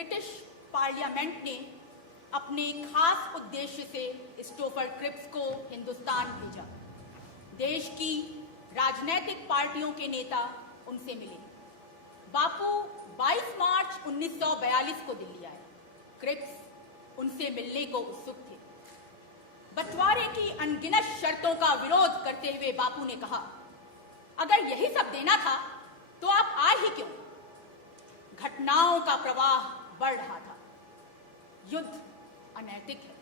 British parliament ने अपने खास उद्देश्य से क्रिस्टोफर क्रिप्स को हिंदुस्तान भेजा। देश की राजनीतिक पार्टियों के नेता उनसे मिले। बापू 22 मार्च 1942 को दिल्ली आए। क्रिप्स उनसे मिलने को उत्सुक थे। बंटवारे की अनगिनत शर्तों का विरोध करते हुए बापू ने कहा, अगर यही सब देना था तो आप आए ही क्यों? घटनाओं का प्रवाह बढ़ रहा था। युद्ध अनैतिक है।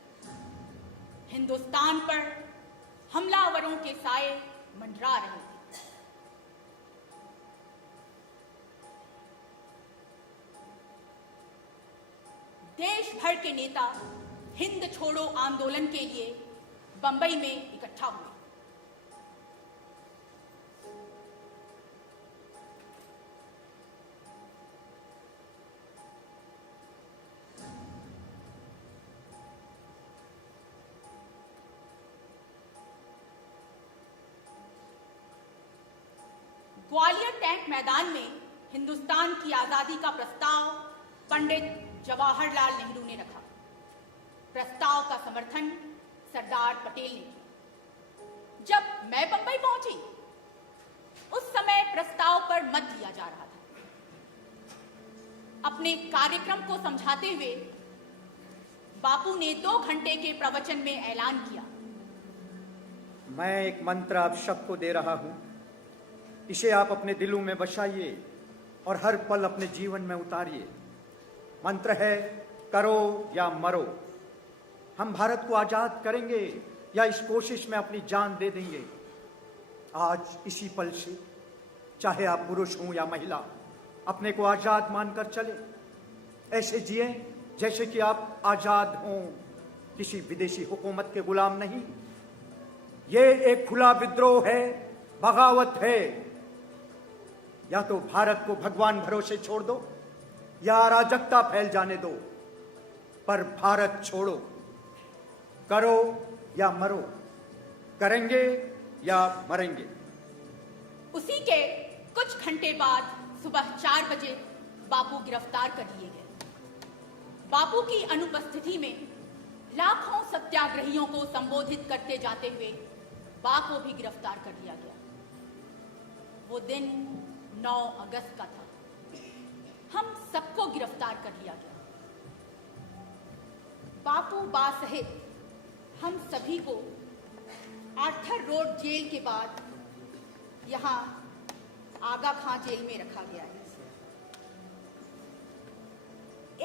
हिंदुस्तान पर हमलावरों के साए मंडरा रहे थे। देश भर के नेता हिंद छोड़ो आंदोलन के लिए बंबई में इकट्ठा हुए। ग्वालियर टैंक मैदान में हिंदुस्तान की आजादी का प्रस्ताव पंडित जवाहरलाल नेहरू ने रखा। प्रस्ताव का समर्थन सरदार पटेल ने किया। जब मैं बंबई पहुंची, उस समय प्रस्ताव पर मत दिया जा रहा था। अपने कार्यक्रम को समझाते हुए बापू ने 2 घंटे के प्रवचन में ऐलान किया, मैं एक मंत्र आप सबको दे रहा हूं। इसे आप अपने दिलों में बसाइए और हर पल अपने जीवन में उतारिए। मंत्र है, करो या मरो। हम भारत को आजाद करेंगे या इस कोशिश में अपनी जान दे देंगे। आज इसी पल से, चाहे आप पुरुष हों या महिला, अपने को आजाद मानकर चले। ऐसे जिए जैसे कि आप आजाद हों, किसी विदेशी हुकूमत के गुलाम नहीं। ये एक खुला विद्रोह है, बगावत है। या तो भारत को भगवान भरोसे छोड़ दो या अराजकता फैल जाने दो, पर भारत छोड़ो। करो या मरो, करेंगे या मरेंगे। उसी के कुछ घंटे बाद सुबह 4 बजे बापू गिरफ्तार कर लिए गए। बापू की अनुपस्थिति में लाखों सत्याग्रहियों को संबोधित करते जाते हुए बा को भी गिरफ्तार कर लिया गया। वो दिन 9 अगस्त का था। हम सबको गिरफ्तार कर लिया गया। बापू बा सहित हम सभी को आर्थर रोड जेल के बाद यहां आगा खां जेल में रखा गया है।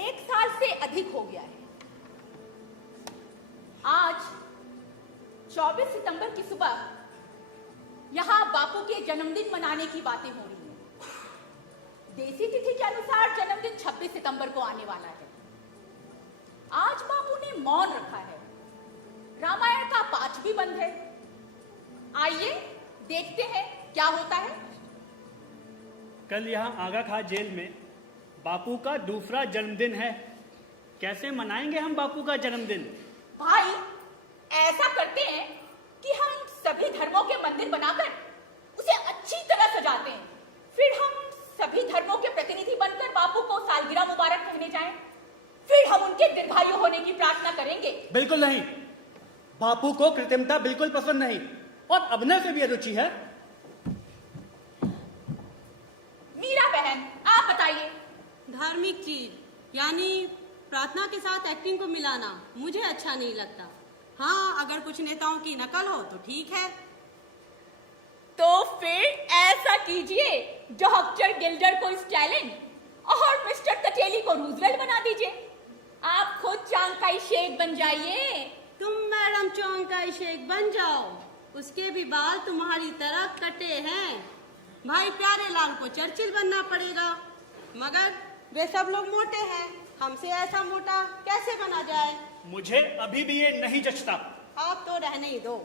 1 साल से अधिक हो गया है। आज 24 सितंबर की सुबह यहां बापू के जन्मदिन मनाने की बातें हो रही हैं। देसी तिथि के अनुसार जन्मदिन 26 सितंबर को आने वाला है। आज बापू ने मौन रखा है। रामायण का पाठ भी बंद है। आइए देखते हैं क्या होता है। कल यहाँ आगा खां जेल में बापू का दूसरा जन्मदिन है। कैसे मनाएंगे हम बापू का जन्मदिन? भाई, ऐसा करते हैं कि हम सभी धर्मों के मंदिर बनाकर उसे अच्छी तरह सजाते हैं। फिर हम सभी धर्मों के प्रतिनिधि बनकर बापू को सालगिरह मुबारक कहने जाएं। फिर हम उनके दीर्घायु होने की प्रार्थना करेंगे। बिल्कुल नहीं। बापू को कृत्रिमता बिल्कुल पसंद नहीं और अभिनय से भी अरुचि है। मीरा बहन, आप बताइए। धार्मिक चीज यानी प्रार्थना के साथ एक्टिंग को मिलाना मुझे अच्छा नहीं लगता। हाँ, अगर कुछ नेताओं की नकल हो तो ठीक है। तो फिर ऐसा कीजिए, डॉक्टर गिल्डर को स्टैलिन और मिस्टर कचेली को रूजवेल्ट बना दीजिए। आप खुद चांकाई शेख बन जाइए। तुम मैडम चांकाई शेख बन जाओ, उसके भी बाल तुम्हारी तरह कटे हैं। भाई प्यारे लाल को चर्चिल बनना पड़ेगा, मगर वे सब लोग मोटे हैं। हमसे ऐसा मोटा कैसे बना जाए? मुझे अभी भी ये नहीं जचता। आप तो रहने ही दो।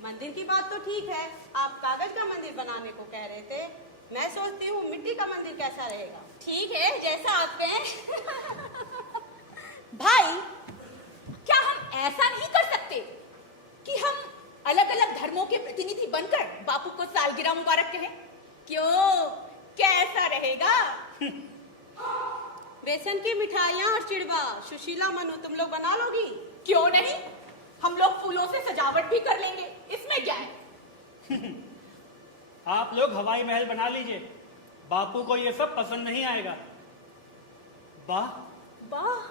मंदिर की बात तो ठीक है, आप कागज का मंदिर बनाने को कह रहे थे। मैं सोचती हूँ मिट्टी का मंदिर कैसा रहेगा। ठीक है, जैसा आप कहें। भाई, क्या हम ऐसा नहीं कर सकते कि हम अलग अलग धर्मों के प्रतिनिधि बनकर बापू को सालगिरह मुबारक कहें? क्यों, कैसा रहेगा? वैसे बेसन की मिठाइयाँ और चिड़वा सुशीला मनु तुम लोग बना लोगी? क्यों नहीं, हम लोग फूलों से सजावट भी कर लेंगे, इसमें क्या है। आप लोग हवाई महल बना लीजिए, बापू को ये सब पसंद नहीं आएगा। वाह वाह,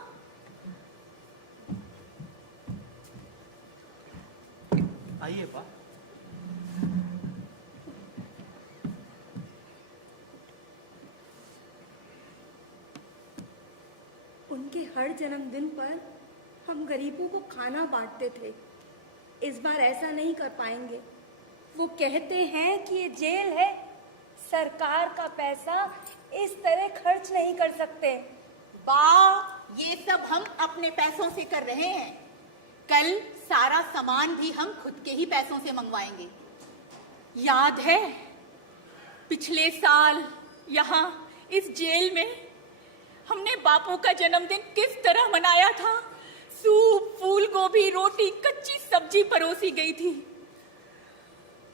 आइए वाह। उनके हर जन्मदिन पर हम गरीबों को खाना बांटते थे। इस बार ऐसा नहीं कर पाएंगे। वो कहते हैं कि ये जेल है, सरकार का पैसा इस तरह खर्च नहीं कर सकते। वाह, ये सब हम अपने पैसों से कर रहे हैं। कल सारा सामान भी हम खुद के ही पैसों से मंगवाएंगे। याद है पिछले साल यहाँ इस जेल में हमने बापू का जन्मदिन किस तरह मनाया था। सूप, फूल गोभी, रोटी, कच्ची सब्जी परोसी गई थी।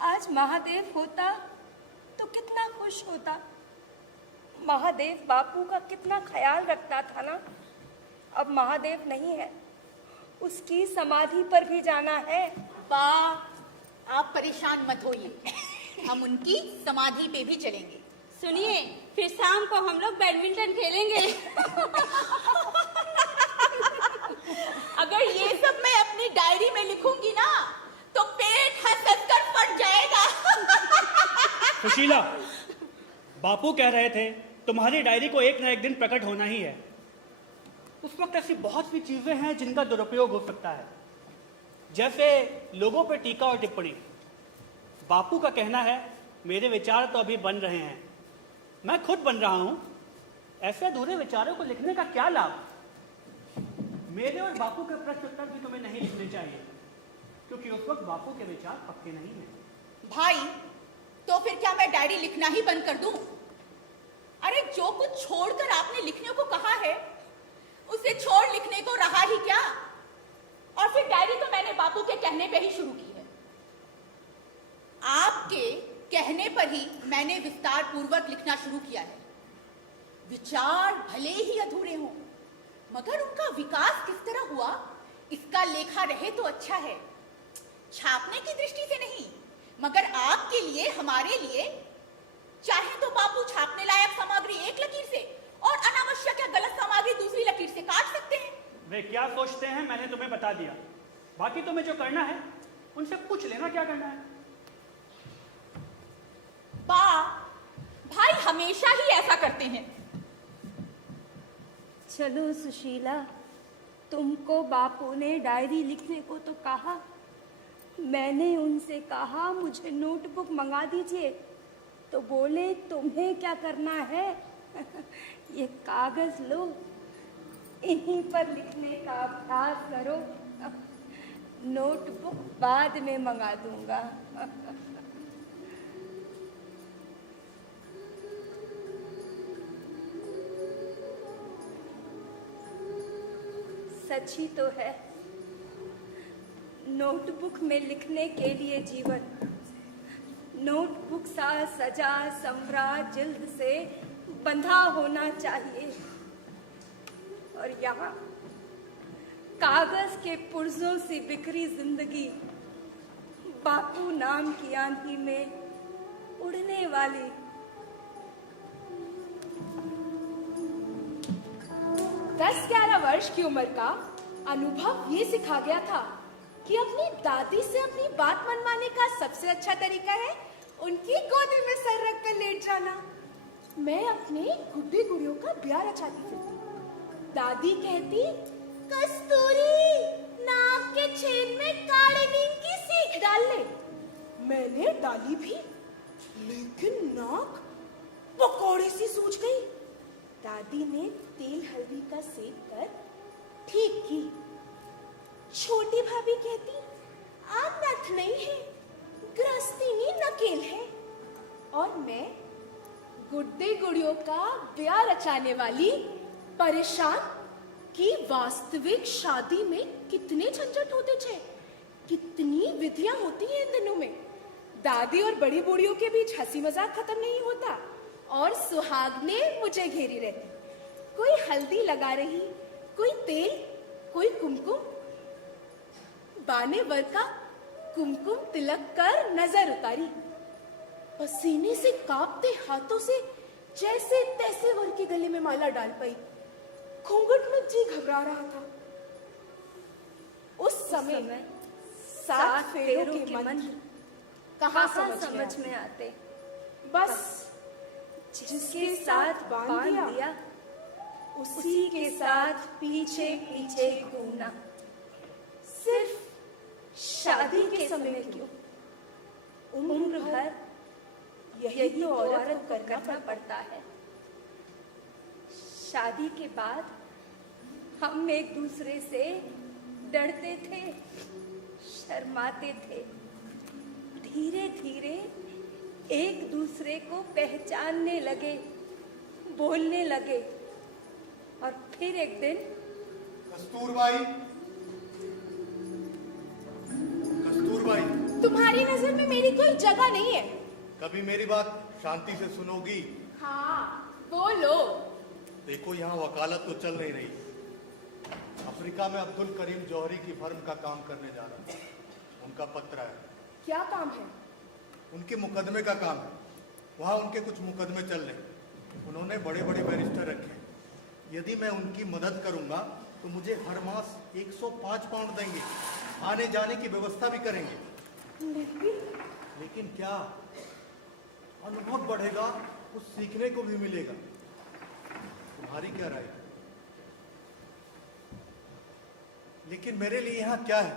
आज महादेव होता तो कितना खुश होता। महादेव बापू का कितना ख्याल रखता था ना। अब महादेव नहीं है, उसकी समाधि पर भी जाना है। वाह, आप परेशान मत होइए, हम उनकी समाधि पे भी चलेंगे। सुनिए, फिर शाम को हम लोग बैडमिंटन खेलेंगे। अगर ये सब मैं अपनी डायरी में लिखूंगी ना तो पेट हंस कर फट जाएगा। सुशीला, बापू कह रहे थे तुम्हारी डायरी को एक न एक दिन प्रकट होना ही है। उस वक्त ऐसी बहुत सी चीजें हैं जिनका दुरुपयोग हो सकता है, जैसे लोगों पर टीका और टिप्पणी। बापू का कहना है मेरे विचार तो अभी बन रहे हैं, मैं खुद बन रहा हूं, ऐसे अधूरे विचारों को लिखने का क्या लाभ। मेरे और बापू के प्रत्युत्तर भी तुम्हें नहीं लिखने चाहिए, क्योंकि उस वक्त बापू के विचार पक्के नहीं हैं। भाई, तो फिर क्या मैं डायरी लिखना ही बंद कर दूं? अरे जो कुछ छोड़कर आपने लिखने को कहा है उसे छोड़ लिखने को रहा ही क्या। और फिर डायरी तो मैंने बापू के कहने पे ही शुरू की है। आपके कहने पर ही मैंने विस्तार पूर्वक लिखना शुरू किया है। विचार भले ही अधूरे हों, मगर उनका विकास किस तरह हुआ इसका लेखा रहे तो अच्छा है। छापने की दृष्टि से नहीं, मगर आपके लिए, हमारे लिए। चाहे तो बापू छापने लायक सामग्री एक लकीर से और अनावश्यक या गलत सामग्री दूसरी लकीर से काट सकते हैं। वे क्या सोचते हैं मैंने तुम्हें बता दिया, बाकी तुम्हें जो करना है उनसे पूछ लेना क्या करना है। भाई हमेशा ही ऐसा करते हैं। चलो सुशीला, तुमको बापू ने डायरी लिखने को तो कहा, मैंने उनसे कहा मुझे नोटबुक मंगा दीजिए, तो बोले तुम्हें क्या करना है। ये कागज लो, इन्हीं पर लिखने का अभ्यास करो, नोटबुक बाद में मंगा दूंगा। सच ही तो है, नोटबुक में लिखने के लिए जीवन, नोटबुक सा सजा संवरा जिल्द से बंधा होना चाहिए। और यहाँ कागज के पुर्जों से बिखरी जिंदगी बापू नाम की आंधी में उड़ने वाली। 10-11 वर्ष की उम्र का अनुभव ये सिखा गया था कि अपनी दादी से अपनी बात मनवाने का सबसे अच्छा तरीका है उनकी गोदी में सर रख कर लेट जाना। मैं अपने गुड्डे गुड़ियों का ब्याह रचाती थी। दादी कहती, कस्तूरी नाक के छेद में काले नीम की सीख डाल ले। मैंने डाली भी, लेकिन नाक पकौड़े सी सूज गई। दादी ने तेल हल्दी का सेक कर ठीक की। छोटी भाभी कहती, आप नथ नहीं है, गृहस्थी नकेल है। और मैं गुड्डे गुड़ियों का ब्याह रचाने वाली परेशान कि वास्तविक शादी में कितने झंझट होते थे, कितनी विधियां होती हैं इन दिनों में। दादी और बड़ी बूढ़ियों के बीच हंसी मजाक खत्म नहीं होता और सुहागने मुझे घेरी रहती। कोई हल्दी लगा रही, कोई तेल, कोई कुमकुम। बाने वर का कुमकुम तिलक कर नजर उतारी। पसीने से कांपते हाथों से जैसे तैसे वर के गले में माला डाल पाई। घूंघट में जी घबरा रहा था। उस समय 7 फेरों के मंत्र कहाँ समझ में आते। बस जिसके साथ बांध दिया उसी के साथ पीछे पीछे घूमना। सिर्फ शादी के समय में क्यों, उम्र भर यही तो औरत को करना पड़ता है। शादी के बाद हम एक दूसरे से डरते थे, शर्माते थे। धीरे धीरे एक दूसरे को पहचानने लगे, बोलने लगे। और फिर एक दिन कस्तूरबाई, कस्तूरबाई, तुम्हारी नजर में मेरी कोई जगह नहीं है। कभी मेरी बात शांति से सुनोगी? हाँ बोलो। देखो, यहाँ वकालत तो चल नहीं रही। अफ्रीका में अब्दुल करीम जौहरी की फर्म का काम करने जा रहा था। उनका पत्र है। क्या काम है? उनके मुकदमे का काम है। वहाँ उनके कुछ मुकदमे चल रहे। उन्होंने बड़े बड़े बैरिस्टर रखे। यदि मैं उनकी मदद करूंगा तो मुझे हर मास 105 पाउंड देंगे, आने जाने की व्यवस्था भी करेंगे। लेकिन क्या अनुभव बढ़ेगा, कुछ सीखने को भी मिलेगा। तुम्हारी क्या राय है? लेकिन मेरे लिए यहाँ क्या है?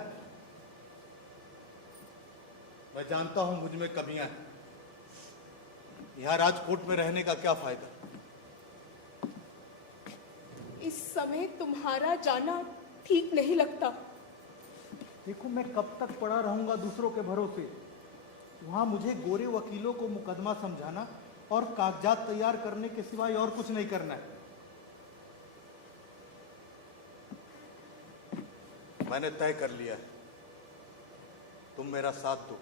मैं जानता हूं मुझ में कमियां हैं। यहाँ राजकोट में रहने का क्या फायदा? इस समय तुम्हारा जाना ठीक नहीं लगता। देखो, मैं कब तक पड़ा रहूंगा दूसरों के भरोसे? वहां मुझे गोरे वकीलों को मुकदमा समझाना और कागजात तैयार करने के सिवाय और कुछ नहीं करना है। मैंने तय कर लिया है, तुम मेरा साथ दो।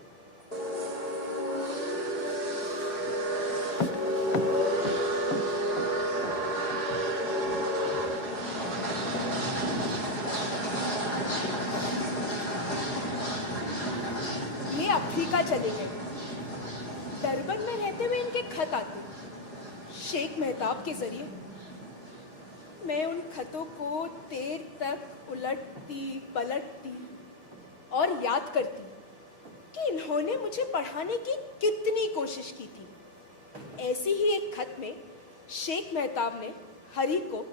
ये अफ्रीका चले गए। डरबन में रहते हुए इनके खत आते शेख मेहताब के जरिए। मैं उन खतों को देर तक उलटती पलटती और याद करती कि इन्होंने मुझे पढ़ाने की कितनी कोशिश की थी। ऐसी ही एक खत में शेख मेहताब ने हरी को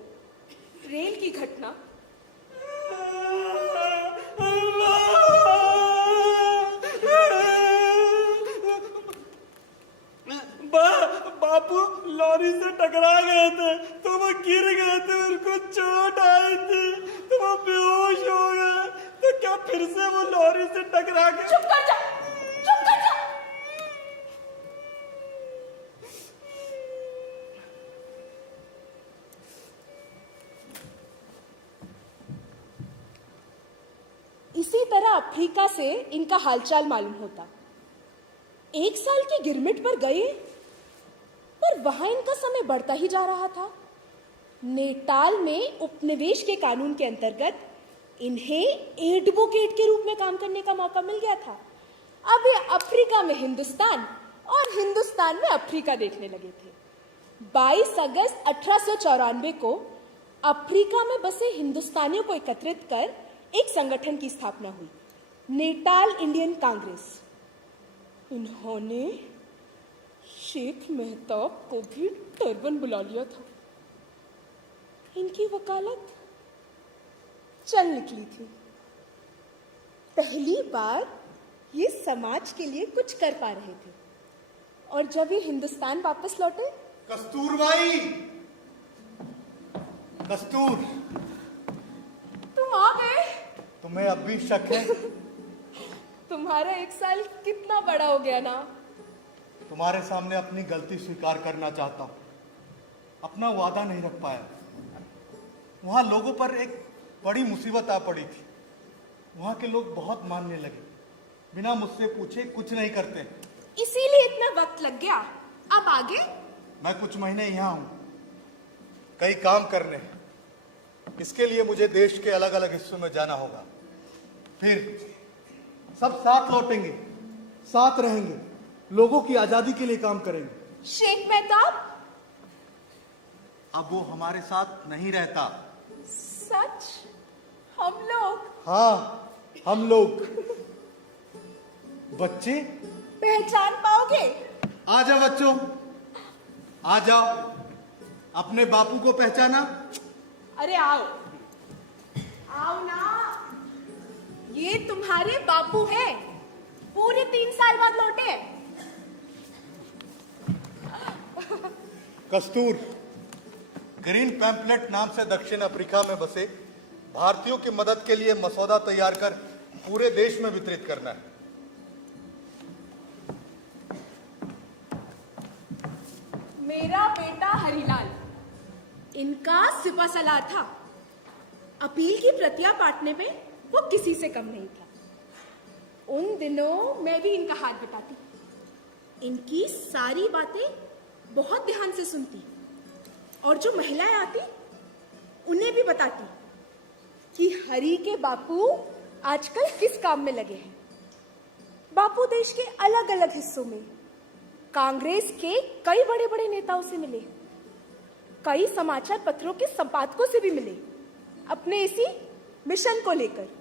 रेल की घटना बापू लॉरी से टकरा गए थे तो वो गिर गए थे, उनको चोट आई थी तो वो बेहोश हो गए। तो क्या फिर से वो लॉरी से टकरा गए? चुप कर जा, चुप कर जा। इसी तरह अफ्रीका से इनका हालचाल मालूम होता। 1 साल की गिरमिट पर गए, पर वहां इनका समय बढ़ता ही जा रहा था। नेटाल में उपनिवेश के कानून के अंतर्गत इन्हें एडवोकेट के रूप में काम करने का मौका मिल गया था। अब ये अफ्रीका में हिंदुस्तान और हिंदुस्तान में अफ्रीका देखने लगे थे। 22 अगस्त 1894 को अफ्रीका में बसे हिंदुस्तानियों को एकत्रित कर एक संगठन की स्थापना हुई, नेटाल इंडियन कांग्रेस। इन्होंने शेख मेहताब को भी टर्बन बुला लिया था। इनकी वकालत चल निकली थी। पहली बार ये समाज के लिए कुछ कर पा रहे थे। और जब ये हिंदुस्तान वापस लौटे, कस्तूरबाई, कस्तूर, तुम आ गए। तुम्हें अब भी शक है? तुम्हारा 1 साल कितना बड़ा हो गया ना। तुम्हारे सामने अपनी गलती स्वीकार करना चाहता हूं। अपना वादा नहीं रख पाया। वहां लोगों पर एक बड़ी मुसीबत आ पड़ी थी। वहां के लोग बहुत मानने लगे, बिना मुझसे पूछे कुछ नहीं करते। इसीलिए इतना वक्त लग गया। अब आगे? मैं कुछ महीने यहाँ हूं। कई काम करने हैं। इसके लिए मुझे देश के अलग अलग हिस्सों में जाना होगा। फिर सब साथ लौटेंगे, साथ रहेंगे, लोगों की आजादी के लिए काम करेंगे। शेख मेहताब, अब वो हमारे साथ नहीं रहता। सच? हम लोग? हाँ, हम लोग। बच्चे, पहचान पाओगे? आ जाओ बच्चों, आ जाओ। अपने बापू को पहचाना? अरे आओ, आओ ना। ये तुम्हारे बापू हैं, पूरे 3 साल बाद लौटे। कस्तूर, ग्रीन पैम्पलेट नाम से दक्षिण अफ्रीका में बसे भारतीयों की मदद के लिए मसौदा तैयार कर पूरे देश में वितरित करना है। मेरा बेटा हरिलाल, इनका सिपा सलार था। अपील की प्रतियां बांटने में वो किसी से कम नहीं था। उन दिनों मैं भी इनका हाथ बटाती, इनकी सारी बातें बहुत ध्यान से सुनती, और जो महिलाएं आती उन्हें भी बताती कि हरि के बापू आजकल किस काम में लगे हैं। बापू देश के अलग अलग हिस्सों में कांग्रेस के कई बड़े बड़े नेताओं से मिले, कई समाचार पत्रों के संपादकों से भी मिले, अपने इसी मिशन को लेकर।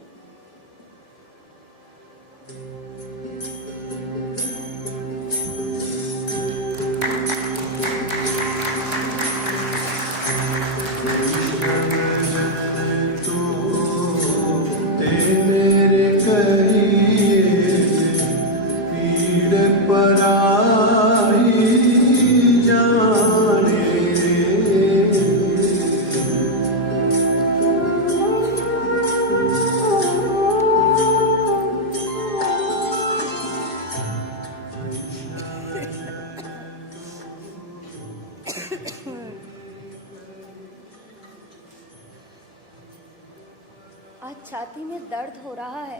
आज छाती में दर्द हो रहा है,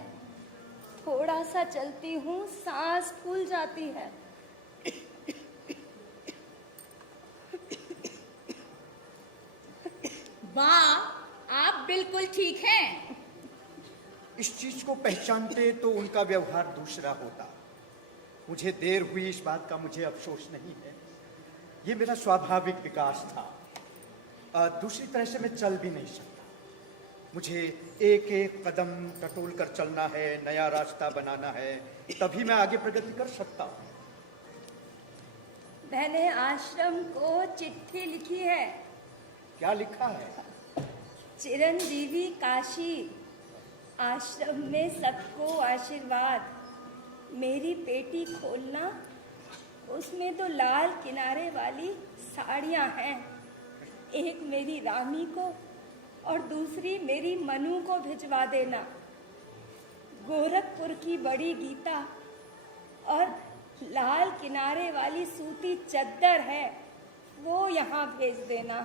थोड़ा सा चलती हूँ सांस फूल जाती है। वाह, आप बिल्कुल ठीक हैं। इस चीज को पहचानते तो उनका व्यवहार दूसरा होता। मुझे देर हुई इस बात का मुझे अफसोस नहीं है, ये मेरा स्वाभाविक विकास था। दूसरी तरह से मैं चल भी नहीं सकता। मुझे एक एक कदम टटोल कर चलना है, नया रास्ता बनाना है, तभी मैं आगे प्रगति कर सकता हूँ। मैंने आश्रम को चिट्ठी लिखी है। क्या लिखा है? चिरंजीवी काशी, आश्रम में सबको आशीर्वाद। मेरी पेटी खोलना, उसमें तो लाल किनारे वाली साड़ियाँ हैं। एक मेरी रामी को और दूसरी मेरी मनु को भिजवा देना। गोरखपुर की बड़ी गीता और लाल किनारे वाली सूती चद्दर है, वो यहाँ भेज देना।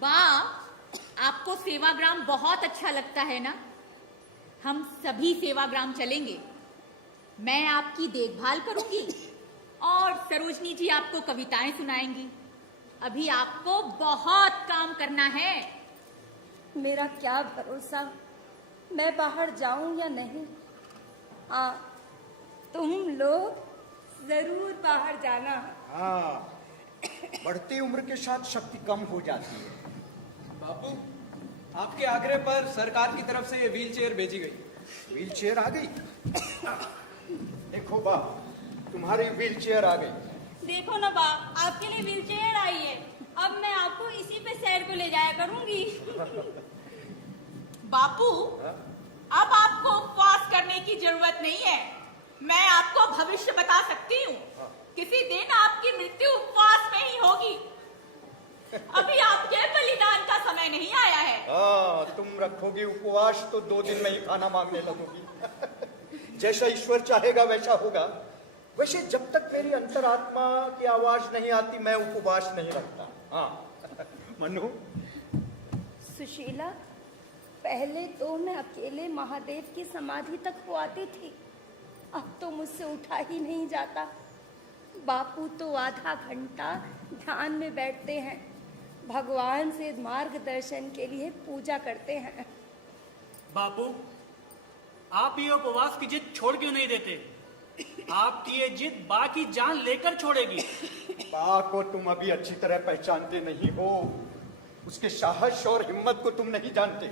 वाह, आपको सेवाग्राम बहुत अच्छा लगता है ना? हम सभी सेवाग्राम चलेंगे। मैं आपकी देखभाल करूंगी और सरोजनी जी आपको कविताएं सुनाएंगी। अभी आपको बहुत काम करना है। मेरा क्या भरोसा मैं बाहर जाऊं या नहीं। हाँ, तुम लोग जरूर बाहर जाना। हाँ, बढ़ती उम्र के साथ शक्ति कम हो जाती है। बापू, आपके आग्रह पर सरकार की तरफ से ये व्हील चेयर भेजी गई। व्हील चेयर आ गई? देखो बा, तुम्हारी व्हील चेयर आ गई। देखो ना बा, आपके लिए व्हील चेयर आई है। अब मैं आपको इसी पे सैर को ले जाया करूंगी। बापू, अब आपको उपवास करने की जरूरत नहीं है। मैं आपको भविष्य बता सकती हूँ। किसी दिन आपकी मृत्यु उपवास में ही होगी। अभी आपके बलिदान का समय नहीं आया है। हाँ, तुम रखोगी उपवास तो 2 दिन में ही खाना मांगने लगोगी। जैसा ईश्वर चाहेगा वैसा होगा। वैसे जब तक मेरी अंतरात्मा की आवाज नहीं आती मैं उपवास नहीं रखता। हाँ मनु, सुशीला, पहले तो मैं अकेले महादेव की समाधि तक को आती थी, अब तो मुझसे उठा ही नहीं जाता। बापू तो आधा घंटा ध्यान में बैठते हैं, भगवान से मार्गदर्शन के लिए पूजा करते हैं। बापू, आप ये उपवास की जिद छोड़ क्यों नहीं देते? आपकी ये जिद बा की जान लेकर छोड़ेगी। बा को तुम अभी अच्छी तरह पहचानते नहीं हो, उसके साहस और हिम्मत को तुम नहीं जानते।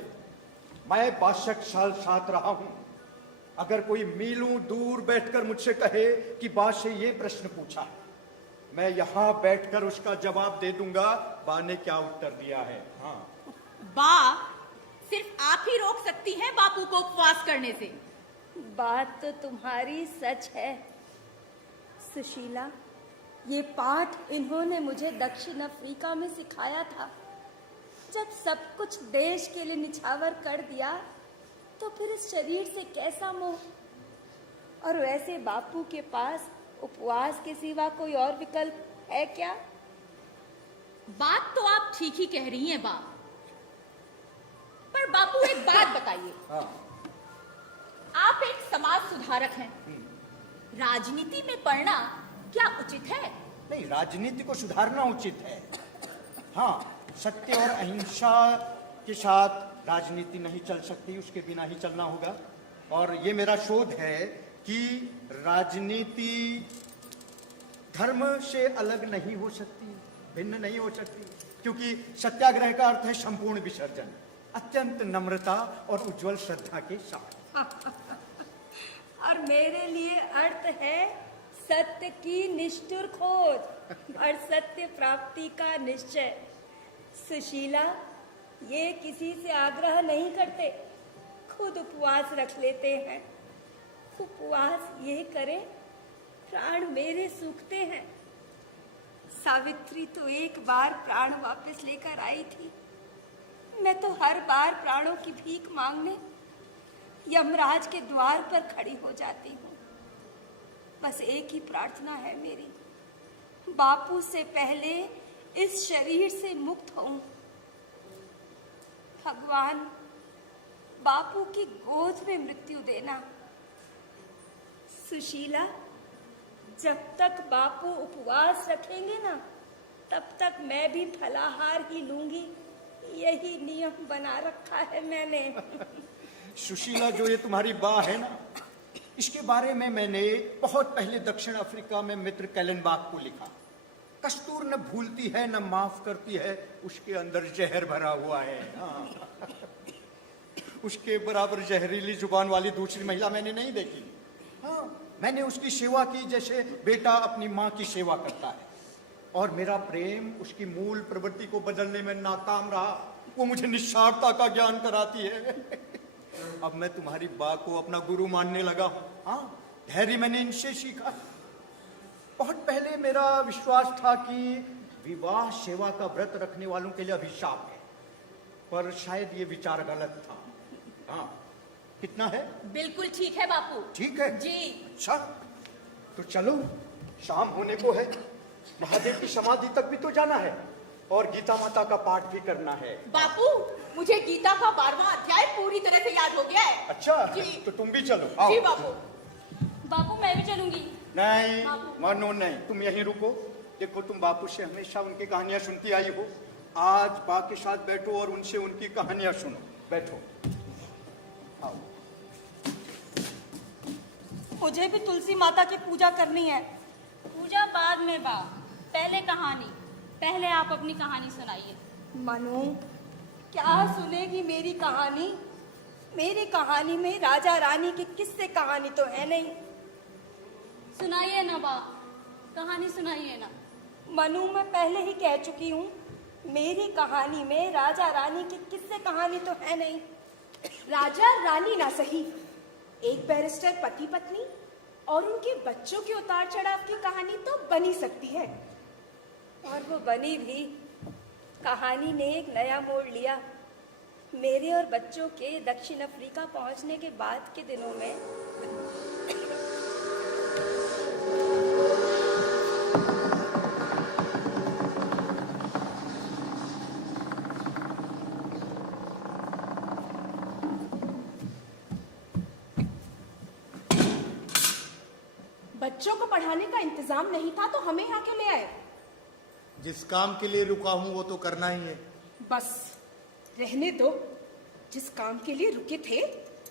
मैं 62 साल साथ रहा हूं। अगर कोई मीलों दूर बैठकर मुझसे कहे कि बा से ये प्रश्न पूछा है, मैं यहां बैठकर उसका जवाब दे दूंगा बा ने क्या उत्तर दिया है। हाँ, बा सिर्फ आप ही रोक सकती हैं बापू को उपवास करने से। बात तो तुम्हारी सच है सुशीला। ये पाठ इन्होंने मुझे दक्षिण अफ्रीका में सिखाया था। जब सब कुछ देश के लिए निछावर कर दिया तो फिर इस शरीर से कैसा मोह। और वैसे बापू के पास उपवास के सिवा कोई और विकल्प है क्या? बात तो आप ठीक ही कह रही हैं बा, पर बापू एक बात बताइए। हाँ। आप एक समाज सुधारक हैं, राजनीति में पढ़ना क्या उचित है? नहीं, राजनीति को सुधारना उचित है। हाँ, सत्य और अहिंसा के साथ राजनीति नहीं चल सकती, उसके बिना ही चलना होगा। और ये मेरा शोध है कि राजनीति धर्म से अलग नहीं हो सकती, भिन्न नहीं हो सकती, क्योंकि सत्याग्रह का अर्थ है संपूर्ण विसर्जन, अत्यंत नम्रता और उज्जवल श्रद्धा के साथ। और मेरे लिए अर्थ है सत्य की निष्ठुर खोज और सत्य प्राप्ति का निश्चय। सुशीला, ये किसी से आग्रह नहीं करते, खुद उपवास रख लेते हैं। उपवास ये करें, प्राण मेरे सूखते हैं। सावित्री तो एक बार प्राण वापस लेकर आई थी, मैं तो हर बार प्राणों की भीख मांगने यमराज के द्वार पर खड़ी हो जाती हूँ। बस एक ही प्रार्थना है मेरी, बापू से पहले इस शरीर से मुक्त होऊं। भगवान, बापू की गोद में मृत्यु देना। सुशीला, जब तक बापू उपवास रखेंगे ना, तब तक मैं भी फलाहार ही लूंगी। यही नियम बना रखा है मैंने। सुशीला, जो ये तुम्हारी बा है ना, इसके बारे में मैंने बहुत पहले दक्षिण अफ्रीका में मित्र कैलेनबाग को लिखा। कस्तूर न भूलती है न माफ करती है, उसके अंदर जहर भरा हुआ है। हाँ। उसके बराबर जहरीली जुबान वाली दूसरी महिला मैंने नहीं देखी। हाँ, मैंने उसकी सेवा की जैसे बेटा अपनी माँ की सेवा करता है, और मेरा प्रेम उसकी मूल प्रवृत्ति को बदलने में नाकाम रहा। वो मुझे निस्वार्थता का ज्ञान कराती है। अब मैं तुम्हारी बा को अपना गुरु मानने लगा हूं। हाँ, धैर्य मैंने इनसे सीखा। बहुत पहले मेरा विश्वास था कि विवाह सेवा का व्रत रखने वालों के लिए अभिशाप है, पर शायद ये विचार गलत था। हाँ, कितना है? बिल्कुल ठीक है बापू। ठीक है जी। अच्छा, तो चलो, शाम होने को है। महादेव की समाधि तक भी तो जाना है और गीता माता का पाठ भी करना है। बापू, मुझे गीता का 12वां अध्याय पूरी तरह से याद हो गया है। अच्छा जी। तो तुम भी चलो। आओ। जी बापू। बापू, मैं भी चलूंगी। नहीं मानो, नहीं, तुम यहीं रुको। देखो, तुम बापू से हमेशा उनकी कहानियां सुनती आई हो, आज बा के साथ बैठो और उनसे उनकी कहानियां सुनो। बैठो। आओ। मुझे भी तुलसी माता की पूजा करनी है। पूजा बाद में बा, पहले कहानी। पहले आप अपनी कहानी सुनाइए। मनु, क्या सुनेगी मेरी कहानी? मेरी कहानी में राजा रानी की किस्से कहानी तो है नहीं। सुनाइए ना बा, कहानी सुनाइए ना। मनु, मैं पहले ही कह चुकी हूँ, मेरी कहानी में राजा रानी की किस्से कहानी तो है नहीं। राजा रानी ना सही, एक बैरिस्टर पति पत्नी और उनके बच्चों के उतार चढ़ाव की कहानी तो बनी सकती है। और वो बनी भी। कहानी ने एक नया मोड़ लिया। मेरे और बच्चों के दक्षिण अफ्रीका पहुंचने के बाद के दिनों में बच्चों को पढ़ाने का इंतजाम नहीं था तो हमें यहाँ क्यों ले आए? जिस काम के लिए रुका हूं वो तो करना ही है। बस रहने दो, जिस काम के लिए रुके थे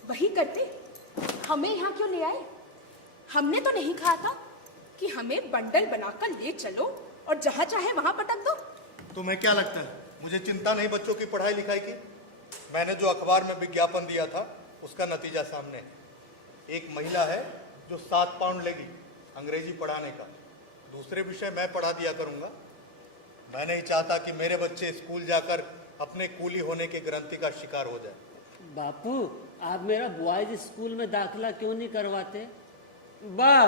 वही करते। हमें यहाँ क्यों ले आए? हमने तो नहीं कहा था कि हमें बंडल बनाकर ले चलो और जहां चाहे वहां पटक दो। तुम्हें क्या लगता है मुझे चिंता नहीं बच्चों की पढ़ाई लिखाई की? मैंने जो अखबार में विज्ञापन दिया था उसका नतीजा सामने है। एक महिला है जो 7 पाउंड लेगी अंग्रेजी पढ़ाने का, दूसरे विषय मैं पढ़ा दिया करूंगा। मैं नहीं चाहता कि मेरे बच्चे स्कूल जाकर अपने कूली होने के ग्रंथि का शिकार हो जाए। बापू, आप मेरा बॉयज स्कूल में दाखिला क्यों नहीं करवाते? वाह,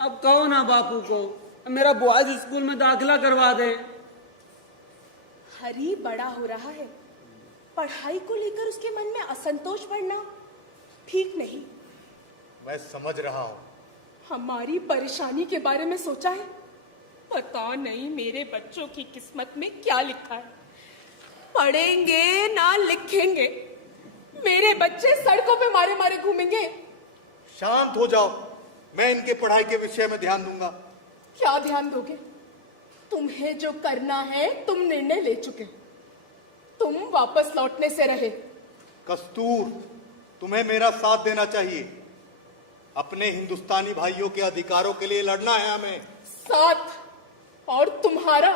अब कहो ना बापू को मेरा बॉयज स्कूल में दाखिला करवा दे। हरी बड़ा हो रहा है, पढ़ाई को लेकर उसके मन में असंतोष बढ़ना ठीक नहीं। मैं समझ रहा हूं। हमारी परेशानी के बारे में सोचा है? पता नहीं मेरे बच्चों की किस्मत में क्या लिखा है। पढ़ेंगे ना लिखेंगे, मेरे बच्चे सड़कों पे मारे मारे घूमेंगे। शांत हो जाओ, मैं इनके पढ़ाई के विषय में ध्यान दूंगा। क्या ध्यान दोगे? तुम्हें जो करना है तुम निर्णय ले चुके, तुम वापस लौटने से रहे। कस्तूर, तुम्हें मेरा साथ देना चाहिए। अपने हिंदुस्तानी भाइयों के अधिकारों के लिए लड़ना है हमें। साथ और तुम्हारा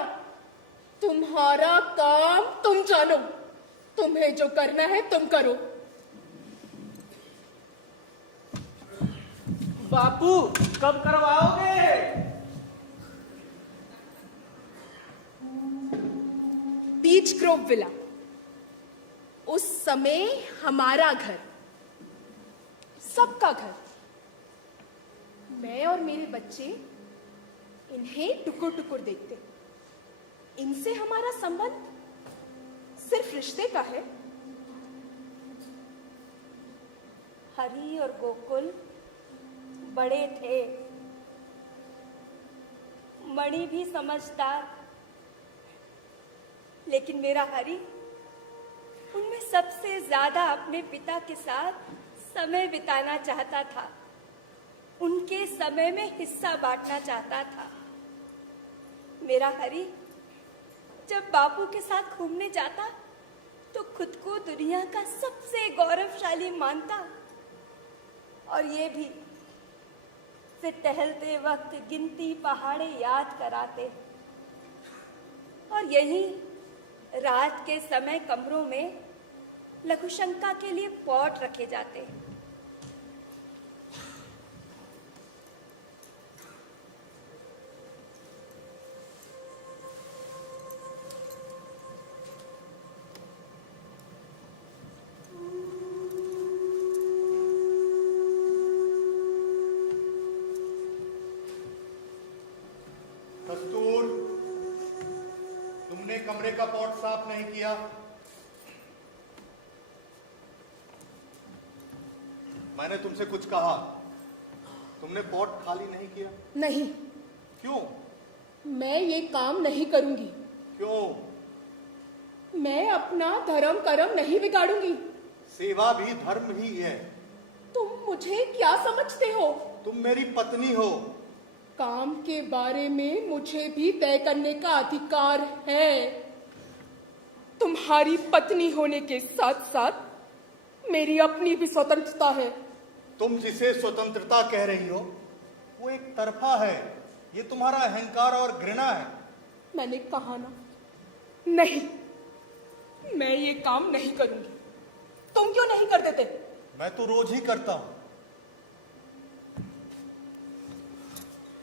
काम तुम जानो। तुम्हें जो करना है तुम करो। बापू कब करवाओगे? बीच ग्रोव विला, उस समय हमारा घर, सबका घर। मैं और मेरे बच्चे इन्हें टुकुर टुकुर देखते। इनसे हमारा संबंध सिर्फ रिश्ते का है। हरी और गोकुल बड़े थे, मणि भी समझदार, लेकिन मेरा हरी उनमें सबसे ज्यादा अपने पिता के साथ समय बिताना चाहता था, उनके समय में हिस्सा बांटना चाहता था। मेरा हरी जब बापू के साथ घूमने जाता तो खुद को दुनिया का सबसे गौरवशाली मानता, और ये भी फिर टहलते वक्त गिनती पहाड़े याद कराते। और यही रात के समय कमरों में लघुशंका के लिए पॉट रखे जाते। कस्तूर, तुमने कमरे का पॉट साफ नहीं किया। मैंने तुमसे कुछ कहा, तुमने पॉट खाली नहीं किया। नहीं, क्यों? मैं ये काम नहीं करूंगी। क्यों? मैं अपना धर्म कर्म नहीं बिगाड़ूंगी। सेवा भी धर्म ही है। तुम मुझे क्या समझते हो? तुम मेरी पत्नी हो। काम के बारे में मुझे भी तय करने का अधिकार है। तुम्हारी पत्नी होने के साथ साथ मेरी अपनी भी स्वतंत्रता है। तुम जिसे स्वतंत्रता कह रही हो वो एक तरफा है। ये तुम्हारा अहंकार और घृणा है। मैंने कहा ना, नहीं, मैं ये काम नहीं करूंगी। तुम क्यों नहीं कर देते? मैं तो रोज ही करता हूं।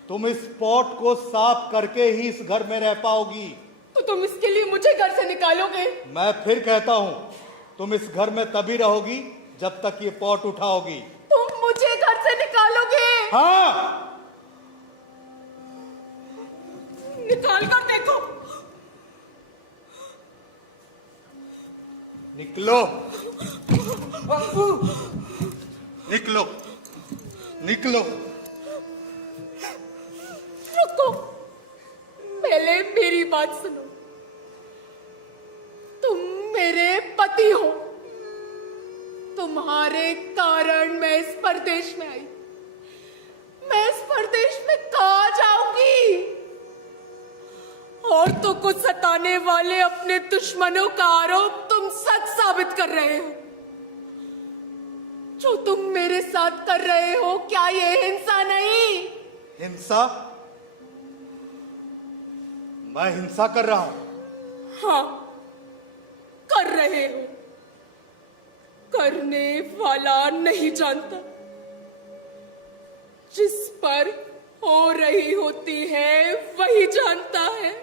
तुम इस पॉट को साफ करके ही इस घर में रह पाओगी। तो तुम इसके लिए मुझे घर से निकालोगे? मैं फिर कहता हूं, तुम इस घर में तभी रहोगी जब तक ये पॉट उठाओगी। तुम मुझे घर से निकालोगे? हाँ, निकाल कर देखो। निकलो। निकलो, निकलो। रुको, पहले मेरी बात सुनो। तुम मेरे पति हो। तुम्हारे कारण मैं इस परदेश में आई। मैं इस परदेश में कहाँ जाऊंगी? और तो कुछ सताने वाले अपने दुश्मनों का आरोप तुम सच साबित कर रहे हो। जो तुम मेरे साथ कर रहे हो, क्या ये हिंसा नहीं? हिंसा? मैं हिंसा कर रहा हूं? हाँ, कर रहे हो। करने वाला नहीं जानता, जिस पर हो रही होती है वही जानता है।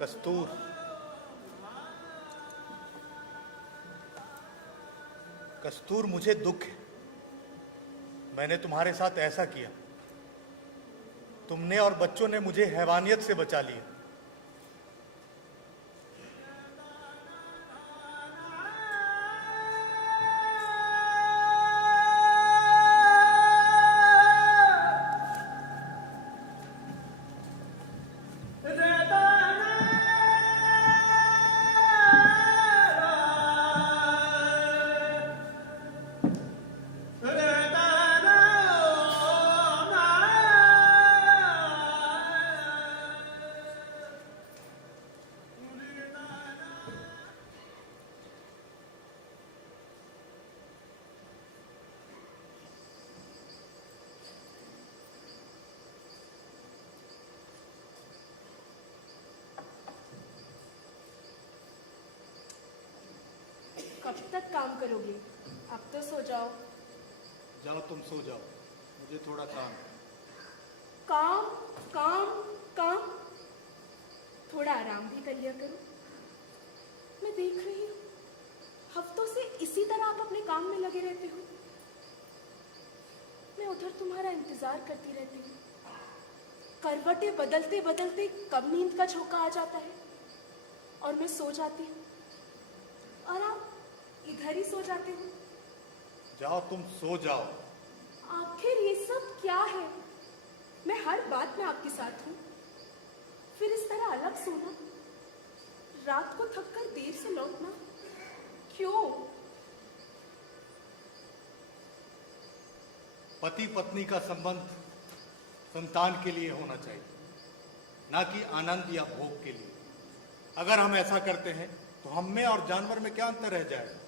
कस्तूर, कस्तूर, मुझे दुख है। मैंने तुम्हारे साथ ऐसा किया। तुमने और बच्चों ने मुझे हैवानियत से बचा लिया। कब तक काम करोगे? अब तो सो जाओ। जाओ, तुम सो जाओ, मुझे थोड़ा काम है। काम काम काम, थोड़ा आराम भी कर लिया करो। मैं देख रही हूँ हफ्तों से इसी तरह आप अपने काम में लगे रहते हो। मैं उधर तुम्हारा इंतजार करती रहती हूँ। करवटें बदलते बदलते कब नींद का झोंका आ जाता है और मैं सो जाती हूँ, और आप इधर ही सो जाते हो। जाओ, तुम सो जाओ। आखिर ये सब क्या है? मैं हर बात में आपके साथ हूँ, फिर इस तरह अलग सोना, रात को थक कर देर से लौटना, क्यों? पति पत्नी का संबंध संतान के लिए होना चाहिए, ना कि आनंद या भोग के लिए। अगर हम ऐसा करते हैं तो हम में और जानवर में क्या अंतर रह जाएगा?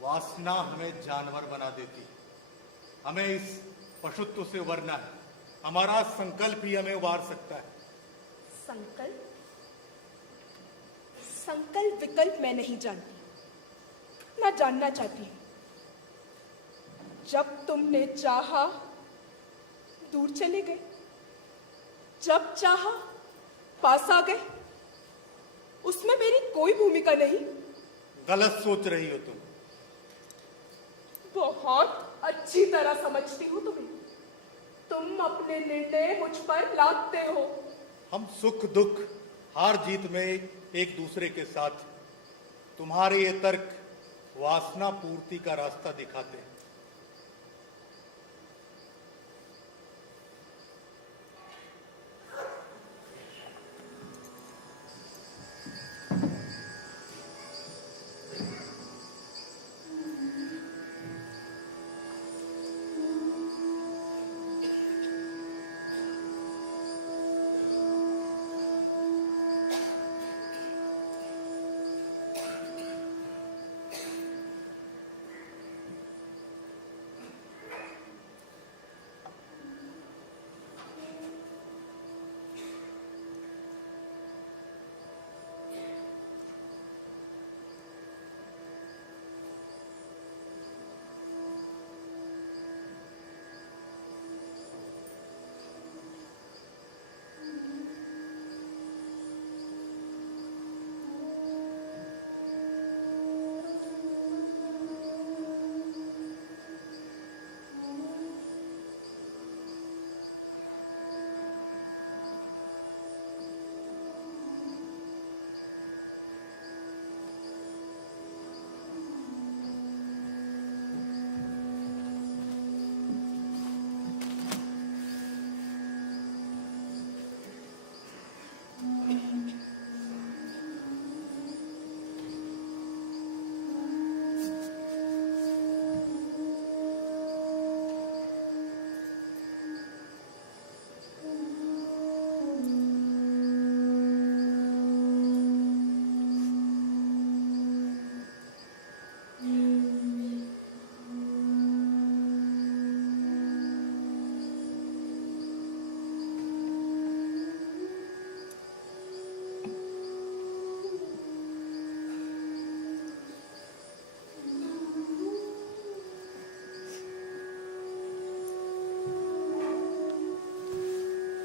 वासना हमें जानवर बना देती है। हमें इस पशुत्व से उबरना है। हमारा संकल्प ही हमें उबार सकता है। संकल्प? संकल्प विकल्प मैं नहीं जानती, ना जानना चाहती हूँ। जब तुमने चाहा दूर चले गए, जब चाहा पास आ गए। उसमें मेरी कोई भूमिका नहीं। गलत सोच रही हो तुम। बहुत अच्छी तरह समझती हूँ तुम्हें। तुम अपने निर्णय मुझ पर लादते हो। हम सुख दुख हार जीत में एक दूसरे के साथ। तुम्हारे ये तर्क वासना पूर्ति का रास्ता दिखाते हैं।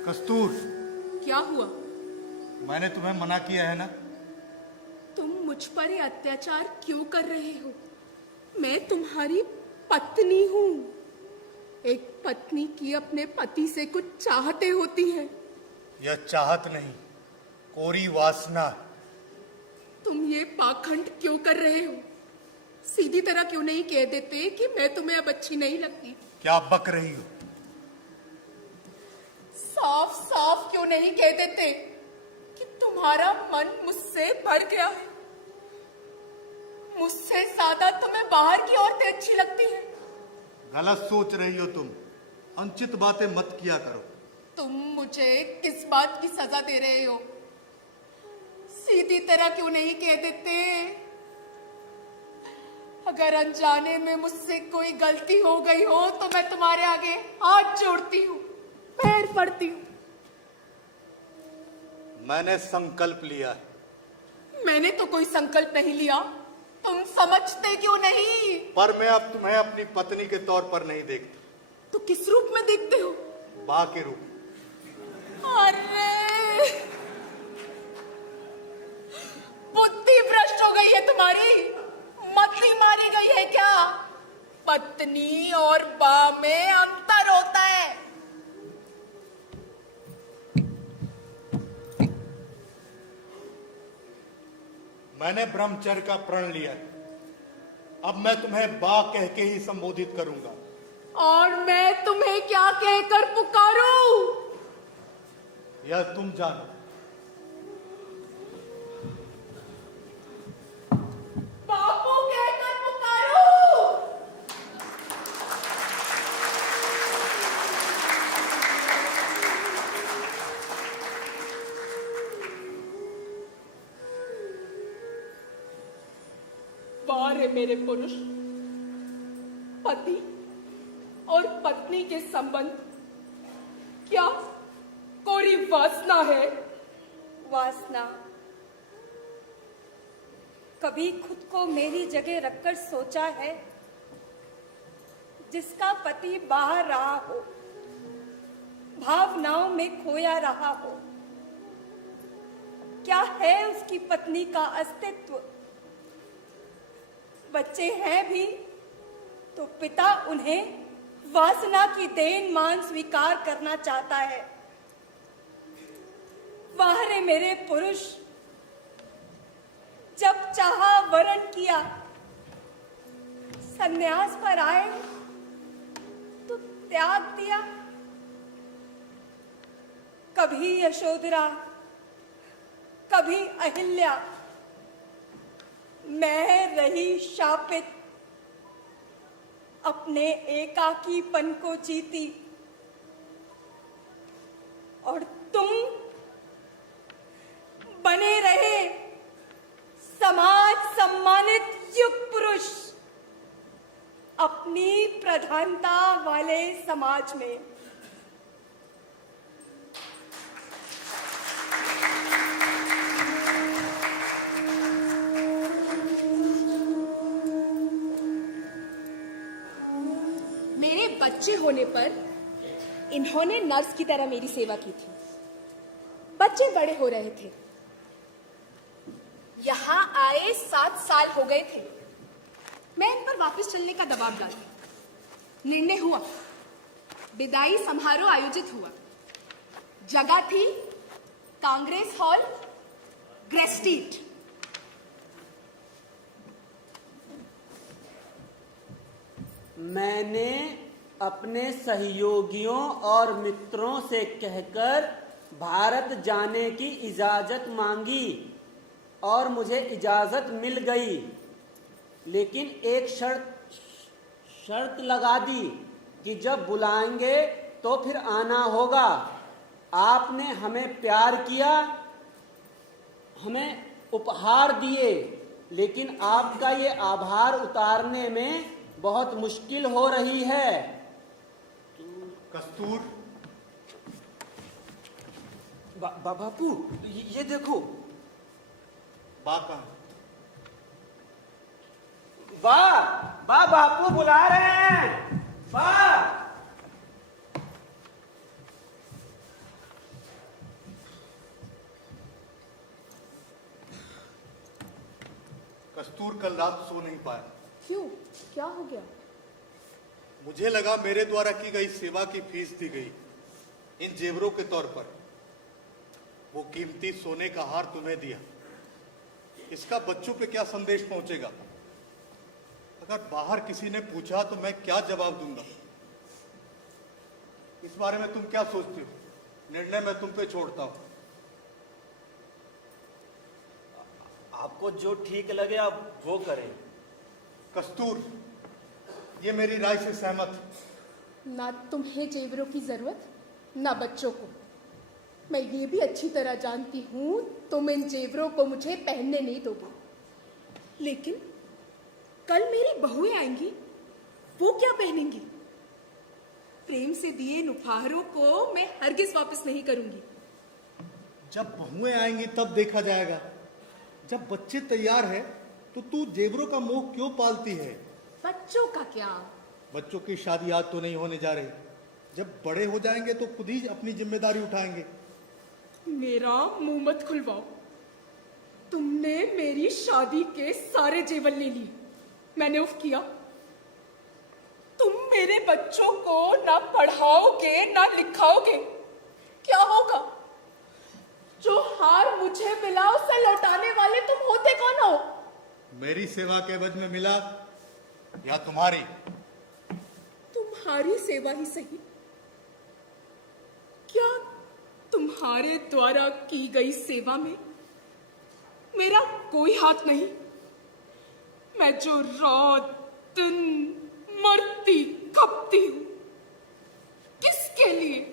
कस्तूर, क्या हुआ? मैंने तुम्हें मना किया है ना? तुम मुझ पर ये अत्याचार क्यों कर रहे हो? मैं तुम्हारी पत्नी हूँ। एक पत्नी की अपने पति से कुछ चाहते होती है। यह चाहत नहीं, कोरी वासना है। तुम ये पाखंड क्यों कर रहे हो? सीधी तरह क्यों नहीं कह देते कि मैं तुम्हें अब अच्छी नहीं लगती? क्या बक रही हो? साफ साफ क्यों नहीं कह देते कि तुम्हारा मन मुझसे भर गया है? मुझसे ज्यादा तुम्हें बाहर की औरतें अच्छी लगती हैं। गलत सोच रही हो तुम। अनुचित बातें मत किया करो। तुम मुझे किस बात की सजा दे रहे हो? सीधी तरह क्यों नहीं कह देते? अगर अनजाने में मुझसे कोई गलती हो गई हो तो मैं तुम्हारे आगे हाथ जोड़ती हूँ, पैर पड़ती हूँ। मैंने संकल्प लिया है। मैंने तो कोई संकल्प नहीं लिया। तुम समझते क्यों नहीं? पर मैं अब तुम्हें अपनी पत्नी के तौर पर नहीं देखता। तो किस रूप में देखते हो? बा के रूप में। अरे, बुद्धि भ्रष्ट हो गई है तुम्हारी। मती मारी गई है क्या? पत्नी और बा में अंतर होता है। मैंने ब्रह्मचर्य का प्रण लिया है। अब मैं तुम्हें बा कह के ही संबोधित करूंगा। और मैं तुम्हें क्या कहकर पुकारूं? यह तुम जानो। बापू कहकर पुकारूं? वाह मेरे पुरुष, पति और पत्नी के संबंध क्या कोरी वासना है? वासना। कभी खुद को मेरी जगह रखकर सोचा है? जिसका पति बाहर रहा हो, भावनाओं में खोया रहा हो, क्या है उसकी पत्नी का अस्तित्व? बच्चे हैं भी तो पिता उन्हें वासना की देन मान स्वीकार करना चाहता है। वाह रे मेरे पुरुष, जब चाहा वरण किया, संन्यास पर आए तो त्याग दिया। कभी यशोधरा, कभी अहिल्या, मैं रही शापित, अपने एकाकीपन को जीती। और तुम बने रहे समाज सम्मानित युग पुरुष, अपनी प्रधानता वाले समाज में। बच्चे होने पर इन्होंने नर्स की तरह मेरी सेवा की थी। बच्चे बड़े हो रहे थे। यहां आए 7 साल हो गए थे। मैं इन पर वापस चलने का दबाव डाली। निर्णय हुआ, विदाई समारोह आयोजित हुआ। जगह थी कांग्रेस हॉल, ग्रेस्टीट। मैंने अपने सहयोगियों और मित्रों से कहकर भारत जाने की इजाजत मांगी और मुझे इजाजत मिल गई, लेकिन एक शर्त लगा दी कि जब बुलाएंगे तो फिर आना होगा। आपने हमें प्यार किया, हमें उपहार दिए, लेकिन आपका ये आभार उतारने में बहुत मुश्किल हो रही है। कस्तूर, बापू ये देखो। बाका वाह बापू बुला रहे हैं। वाह कस्तूर कल रात सो नहीं पाया। क्यों, क्या हो गया? मुझे लगा मेरे द्वारा की गई सेवा की फीस दी गई इन जेवरों के तौर पर। वो कीमती सोने का हार तुम्हें दिया, इसका बच्चों पे क्या संदेश पहुंचेगा? अगर बाहर किसी ने पूछा तो मैं क्या जवाब दूंगा? इस बारे में तुम क्या सोचती हो? निर्णय मैं तुम पे छोड़ता हूं। आपको जो ठीक लगे आप वो करें। कस्तूर, ये मेरी राय से सहमत है। ना तुम्हें जेवरों की जरूरत, ना बच्चों को। मैं ये भी अच्छी तरह जानती हूँ तुम इन जेवरों को मुझे पहनने नहीं दोगे। लेकिन कल मेरी बहुएं आएंगी, वो क्या पहनेंगी? प्रेम से दिए इन उपहारों को मैं हरगिज वापस नहीं करूंगी। जब बहुएं आएंगी तब देखा जाएगा। जब बच्चे तैयार है तो तू जेवरों का मोह क्यों पालती है? बच्चों का क्या? बच्चों की शादी आज तो नहीं होने जा रही। जब बड़े हो जाएंगे तो खुद ही अपनी जिम्मेदारी उठाएंगे। मेरा मुंह मत खुलवाओ। तुमने मेरी शादी के सारे जेवर ले लिए, मैंने उफ किया। तुम मेरे बच्चों को ना पढ़ाओगे ना लिखाओगे, क्या होगा? जो हार मुझे मिला उसे लौटाने वाले तुम होते कौन हो? मेरी सेवा के एवज में मिला या तुम्हारी? तुम्हारी सेवा ही सही। क्या तुम्हारे द्वारा की गई सेवा में मेरा कोई हाथ नहीं? मैं जो रात दिन मरती खपती हूं, किसके लिए?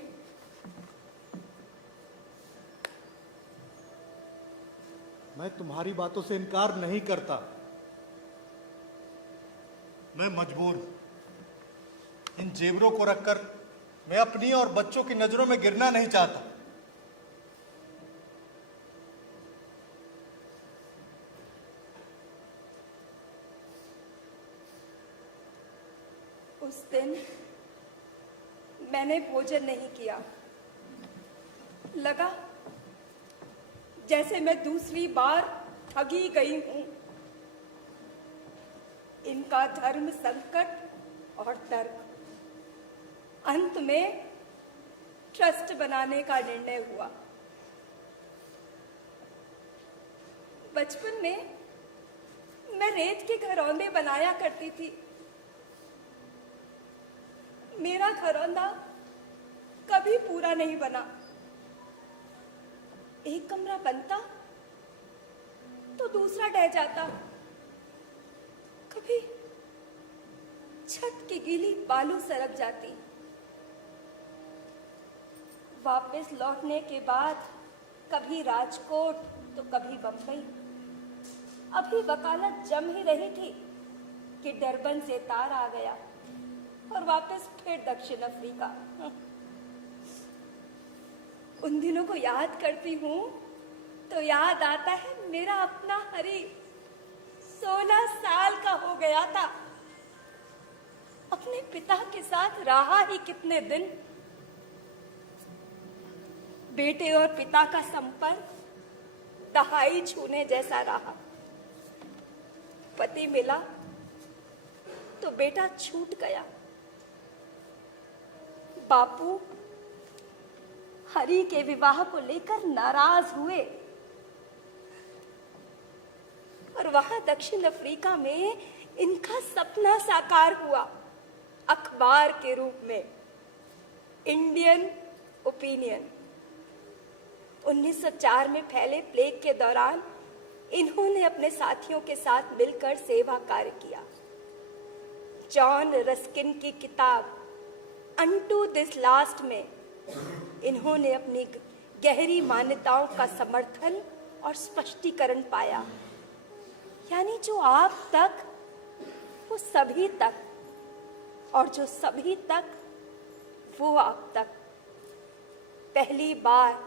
मैं तुम्हारी बातों से इनकार नहीं करता। मैं मजबूर हूं। इन जेवरों को रखकर मैं अपनी और बच्चों की नजरों में गिरना नहीं चाहता। उस दिन मैंने भोजन नहीं किया। लगा जैसे मैं दूसरी बार ठगी गई हूं। इनका धर्म संकट और तर्क, अंत में ट्रस्ट बनाने का निर्णय हुआ। बचपन में मैं रेत के घरौंदे बनाया करती थी। मेरा घरौंदा कभी पूरा नहीं बना। एक कमरा बनता तो दूसरा ढह जाता। कभी छत की गीली बालू सरक जाती। वापस लौटने के बाद कभी राजकोट तो कभी बंबई। अभी वकालत जम ही रही थी कि डरबन से तार आ गया और वापस फिर दक्षिण अफ्रीका। उन दिनों को याद करती हूँ तो याद आता है मेरा अपना हरी 16 साल का हो गया था। अपने पिता के साथ रहा ही कितने दिन। बेटे और पिता का संपर्क दहाई छूने जैसा रहा। पति मिला तो बेटा छूट गया। बापू हरी के विवाह को लेकर नाराज हुए और वहां दक्षिण अफ्रीका में इनका सपना साकार हुआ, अखबार के रूप में, इंडियन ओपिनियन। 1904 में फैले प्लेग के दौरान इन्होंने अपने साथियों के साथ मिलकर सेवा कार्य किया। जॉन रस्किन की किताब अनटू दिस लास्ट में इन्होंने अपनी गहरी मान्यताओं का समर्थन और स्पष्टीकरण पाया। यानी जो आप तक वो सभी तक, और जो सभी तक वो आप तक। पहली बार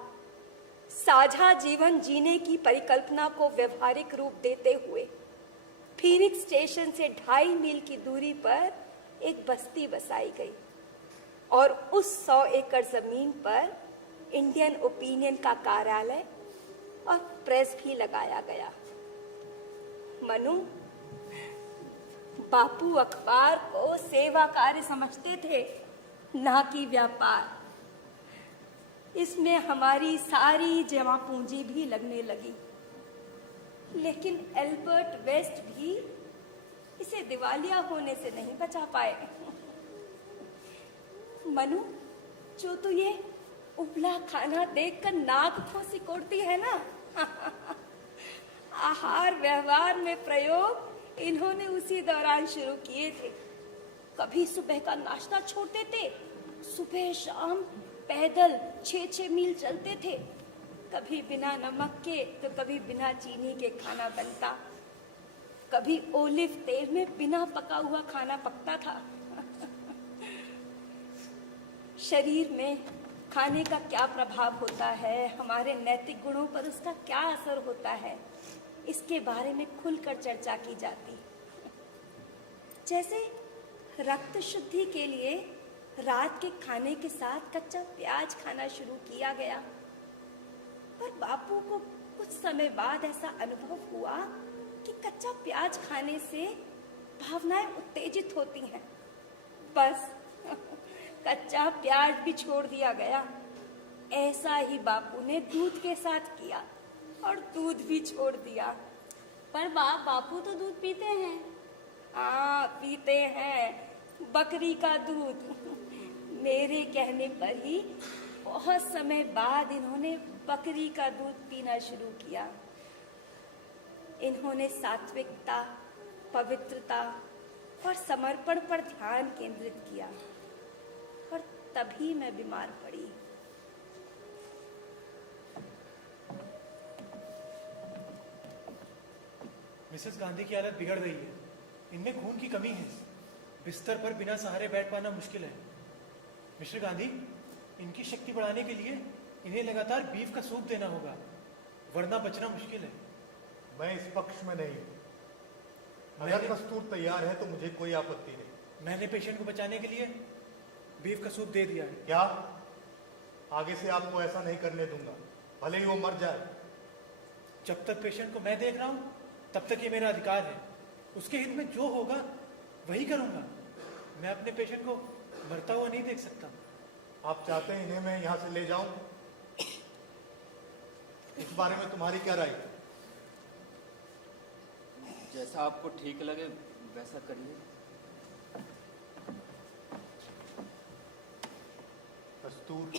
साझा जीवन जीने की परिकल्पना को व्यवहारिक रूप देते हुए फीनिक्स स्टेशन से 2.5 मील की दूरी पर एक बस्ती बसाई गई और उस 100 एकड़ जमीन पर इंडियन ओपिनियन का कार्यालय और प्रेस भी लगाया गया। मनु, बापू अखबार को सेवा कार्य समझते थे, ना कि व्यापार। इसमें हमारी सारी जमा पूंजी भी लगने लगी। लेकिन एल्बर्ट वेस्ट भी इसे दिवालिया होने से नहीं बचा पाए। मनु, जो तू ये उबला खाना देखकर नाक को सिकोड़ती है ना, आहार व्यवहार में प्रयोग इन्होंने उसी दौरान शुरू किए थे। कभी सुबह का नाश्ता छोड़ते थे, सुबह शाम पैदल 6-6 मील चलते थे। कभी बिना नमक के तो कभी बिना चीनी के खाना बनता, कभी ओलिव तेल में बिना पका हुआ खाना पकता था। शरीर में खाने का क्या प्रभाव होता है, हमारे नैतिक गुणों पर उसका क्या असर होता है, इसके बारे में खुलकर चर्चा की जाती। जैसे रक्त शुद्धि के लिए रात के खाने के साथ कच्चा प्याज खाना शुरू किया गया, पर बापू को कुछ समय बाद ऐसा अनुभव हुआ कि कच्चा प्याज खाने से भावनाएं उत्तेजित होती हैं। बस कच्चा प्याज भी छोड़ दिया गया। ऐसा ही बापू ने दूध के साथ किया और दूध भी छोड़ दिया। पर बापू तो दूध पीते हैं। हाँ, पीते हैं, बकरी का दूध। मेरे कहने पर ही बहुत समय बाद इन्होंने बकरी का दूध पीना शुरू किया। इन्होंने सात्विकता, पवित्रता और समर्पण पर ध्यान केंद्रित किया, और तभी मैं बीमार पड़ी। मिसेस गांधी की हालत बिगड़ गई है। इनमें खून की कमी है। बिस्तर पर बिना सहारे बैठ पाना मुश्किल है। मिस्टर गांधी, इनकी शक्ति बढ़ाने के लिए इन्हें लगातार बीफ का सूप देना होगा, वरना बचना मुश्किल है। मैं इस पक्ष में नहीं हूं। अगर कस्तूर तैयार है तो मुझे कोई आपत्ति नहीं। मैंने पेशेंट को बचाने के लिए बीफ का सूप दे दिया है। क्या? आगे से आपको ऐसा नहीं करने दूंगा, भले ही वो मर जाए। जब तक पेशेंट को मैं देख रहा हूं तब तक ये मेरा अधिकार है। उसके हित में जो होगा वही करूंगा। मैं अपने पेशेंट को मरता हुआ नहीं देख सकता। आप चाहते हैं इन्हें मैं यहां से ले जाऊं? इस बारे में तुम्हारी क्या राय है? जैसा आपको ठीक लगे वैसा करिए। कस्तूर,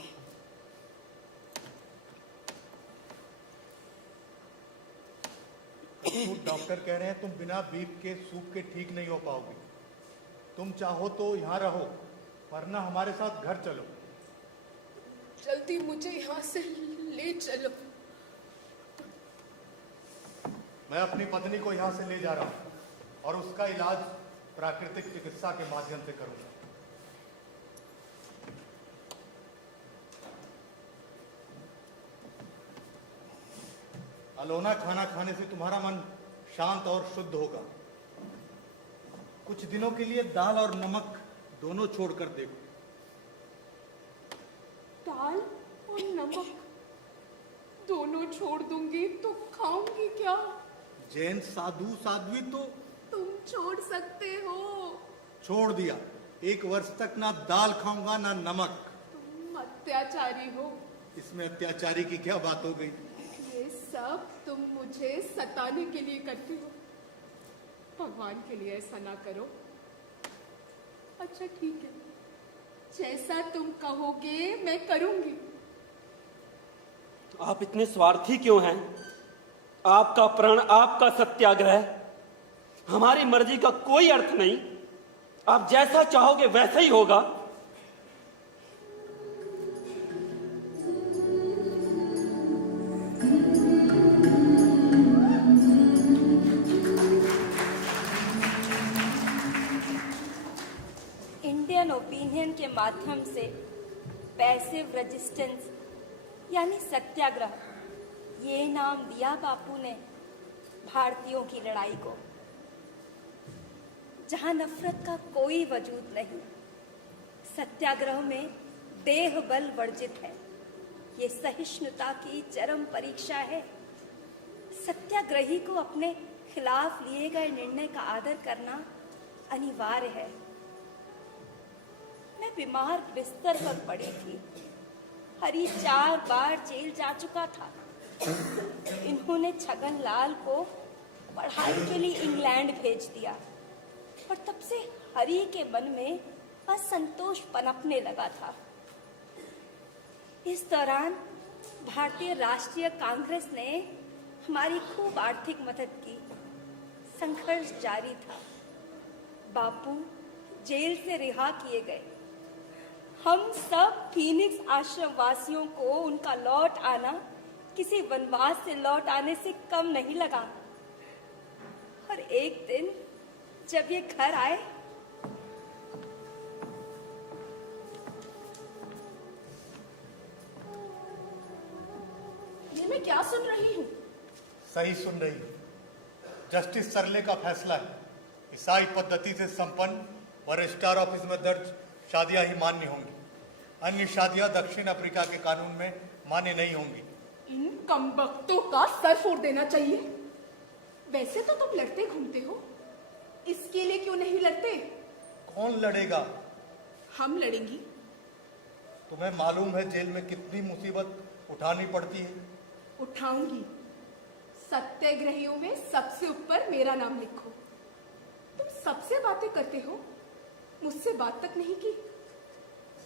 डॉक्टर कह रहे हैं तुम बिना बीफ के सूप के ठीक नहीं हो पाओगे। तुम चाहो तो यहाँ रहो, वरना हमारे साथ घर चलो। जल्दी मुझे यहाँ से ले चलो। मैं अपनी पत्नी को यहाँ से ले जा रहा हूँ और उसका इलाज प्राकृतिक चिकित्सा के माध्यम से करूंगा। अलोना खाना खाने से तुम्हारा मन शांत और शुद्ध होगा। कुछ दिनों के लिए दाल और नमक दोनों छोड़कर देखो। दाल और नमक दोनों छोड़ दूंगी तो खाऊंगी क्या? जैन साधु साध्वी तो तुम छोड़ सकते हो। छोड़ दिया। 1 वर्ष तक ना दाल खाऊंगा ना नमक। तुम अत्याचारी हो। इसमें अत्याचारी की क्या बात हो गई? ये सब तुम मुझे सताने के लिए करते हो। भगवान के लिए ऐसा ना करो। अच्छा ठीक है, जैसा तुम कहोगे मैं करूंगी। आप इतने स्वार्थी क्यों हैं? आपका प्रण, आपका सत्याग्रह, हमारी मर्जी का कोई अर्थ नहीं। आप जैसा चाहोगे वैसा ही होगा। इंडियन ओपिनियन के माध्यम से पैसिव रेजिस्टेंस यानी सत्याग्रह, ये नाम दिया बापू ने भारतीयों की लड़ाई को, जहां नफरत का कोई वजूद नहीं। सत्याग्रह में देह बल वर्जित है। ये सहिष्णुता की चरम परीक्षा है। सत्याग्रही को अपने खिलाफ लिए गए निर्णय का आदर करना अनिवार्य है। मैं बीमार बिस्तर पर पड़ी थी। हरी 4 बार जेल जा चुका था। इन्होंने छगन लाल को पढ़ाई के लिए इंग्लैंड भेज दिया और तब से हरी के मन में असंतोष पनपने लगा था। इस दौरान भारतीय राष्ट्रीय कांग्रेस ने हमारी खूब आर्थिक मदद की। संघर्ष जारी था। बापू जेल से रिहा किए गए। हम सब फीनिक्स आश्रम वासियों को उनका लौट आना किसी वनवास से लौट आने से कम नहीं लगा। और एक दिन जब ये घर आए, ये मैं क्या सुन रही हूँ? सही सुन रही है। जस्टिस सरले का फैसला है। ईसाई पद्धति से संपन्न व रजिस्ट्रार ऑफिस में दर्ज शादियां ही मान्य होंगी। अन्य शादियां दक्षिण अफ्रीका के कानून में मान्य नहीं होंगी। इन कमबख्तों का सर फोड़ देना चाहिए। वैसे तो तुम लड़ते घूमते हो, इसके लिए क्यों नहीं लड़ते? कौन लड़ेगा? हम लड़ेंगी। तुम्हें मालूम है जेल में कितनी मुसीबत उठानी पड़ती है? उठाऊंगी। सत्याग्रहियों में सबसे ऊपर मेरा नाम लिखो। तुम सबसे बातें करते हो, मुझसे बात तक नहीं की।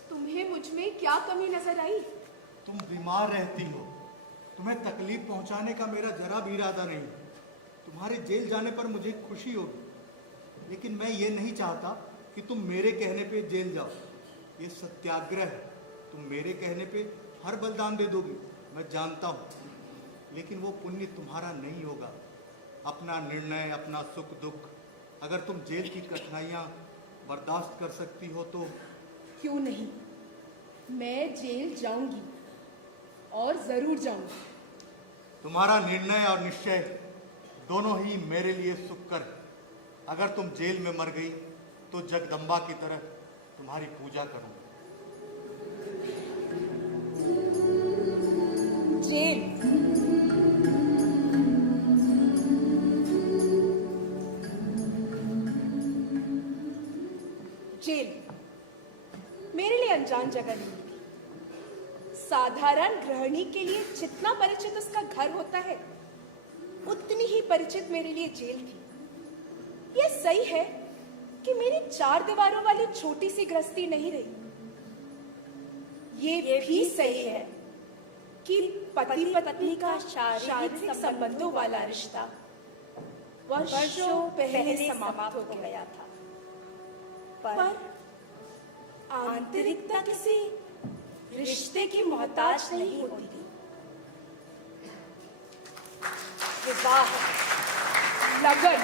तुम्हें मुझ में क्या कमी नजर आई? तुम बीमार रहती हो। तुम्हें तकलीफ पहुंचाने का मेरा जरा भी इरादा नहीं। तुम्हारे जेल जाने पर मुझे खुशी होगी, लेकिन मैं ये नहीं चाहता कि तुम मेरे कहने पे जेल जाओ। ये सत्याग्रह है। तुम मेरे कहने पे हर बलिदान दे दोगी, मैं जानता हूँ, लेकिन वो पुण्य तुम्हारा नहीं होगा। अपना निर्णय, अपना सुख दुख, अगर तुम जेल की कठिनाइयाँ बर्दाश्त कर सकती हो तो। क्यों नहीं, मैं जेल जाऊंगी और जरूर जाऊंगी। तुम्हारा निर्णय और निश्चय दोनों ही मेरे लिए सुखकर है। अगर तुम जेल में मर गई तो जगदम्बा की तरह तुम्हारी पूजा करूंगा। जेल, जेल मेरे लिए अनजान जगह नहीं थी। साधारण गृहिणी के लिए जितना परिचित उसका घर होता है, उतनी ही परिचित मेरे लिए जेल थी। यह सही है कि मेरी 4 दीवारों वाली छोटी सी गृहस्थी नहीं रही। ये भी सही है कि पति पत्नी का शारीरिक संबंधों वाला रिश्ता वर्षों पहले समाप्त हो गया था। पर आंतरिकता किसी रिश्ते की मोहताज नहीं होती थी। विवाह, लगन,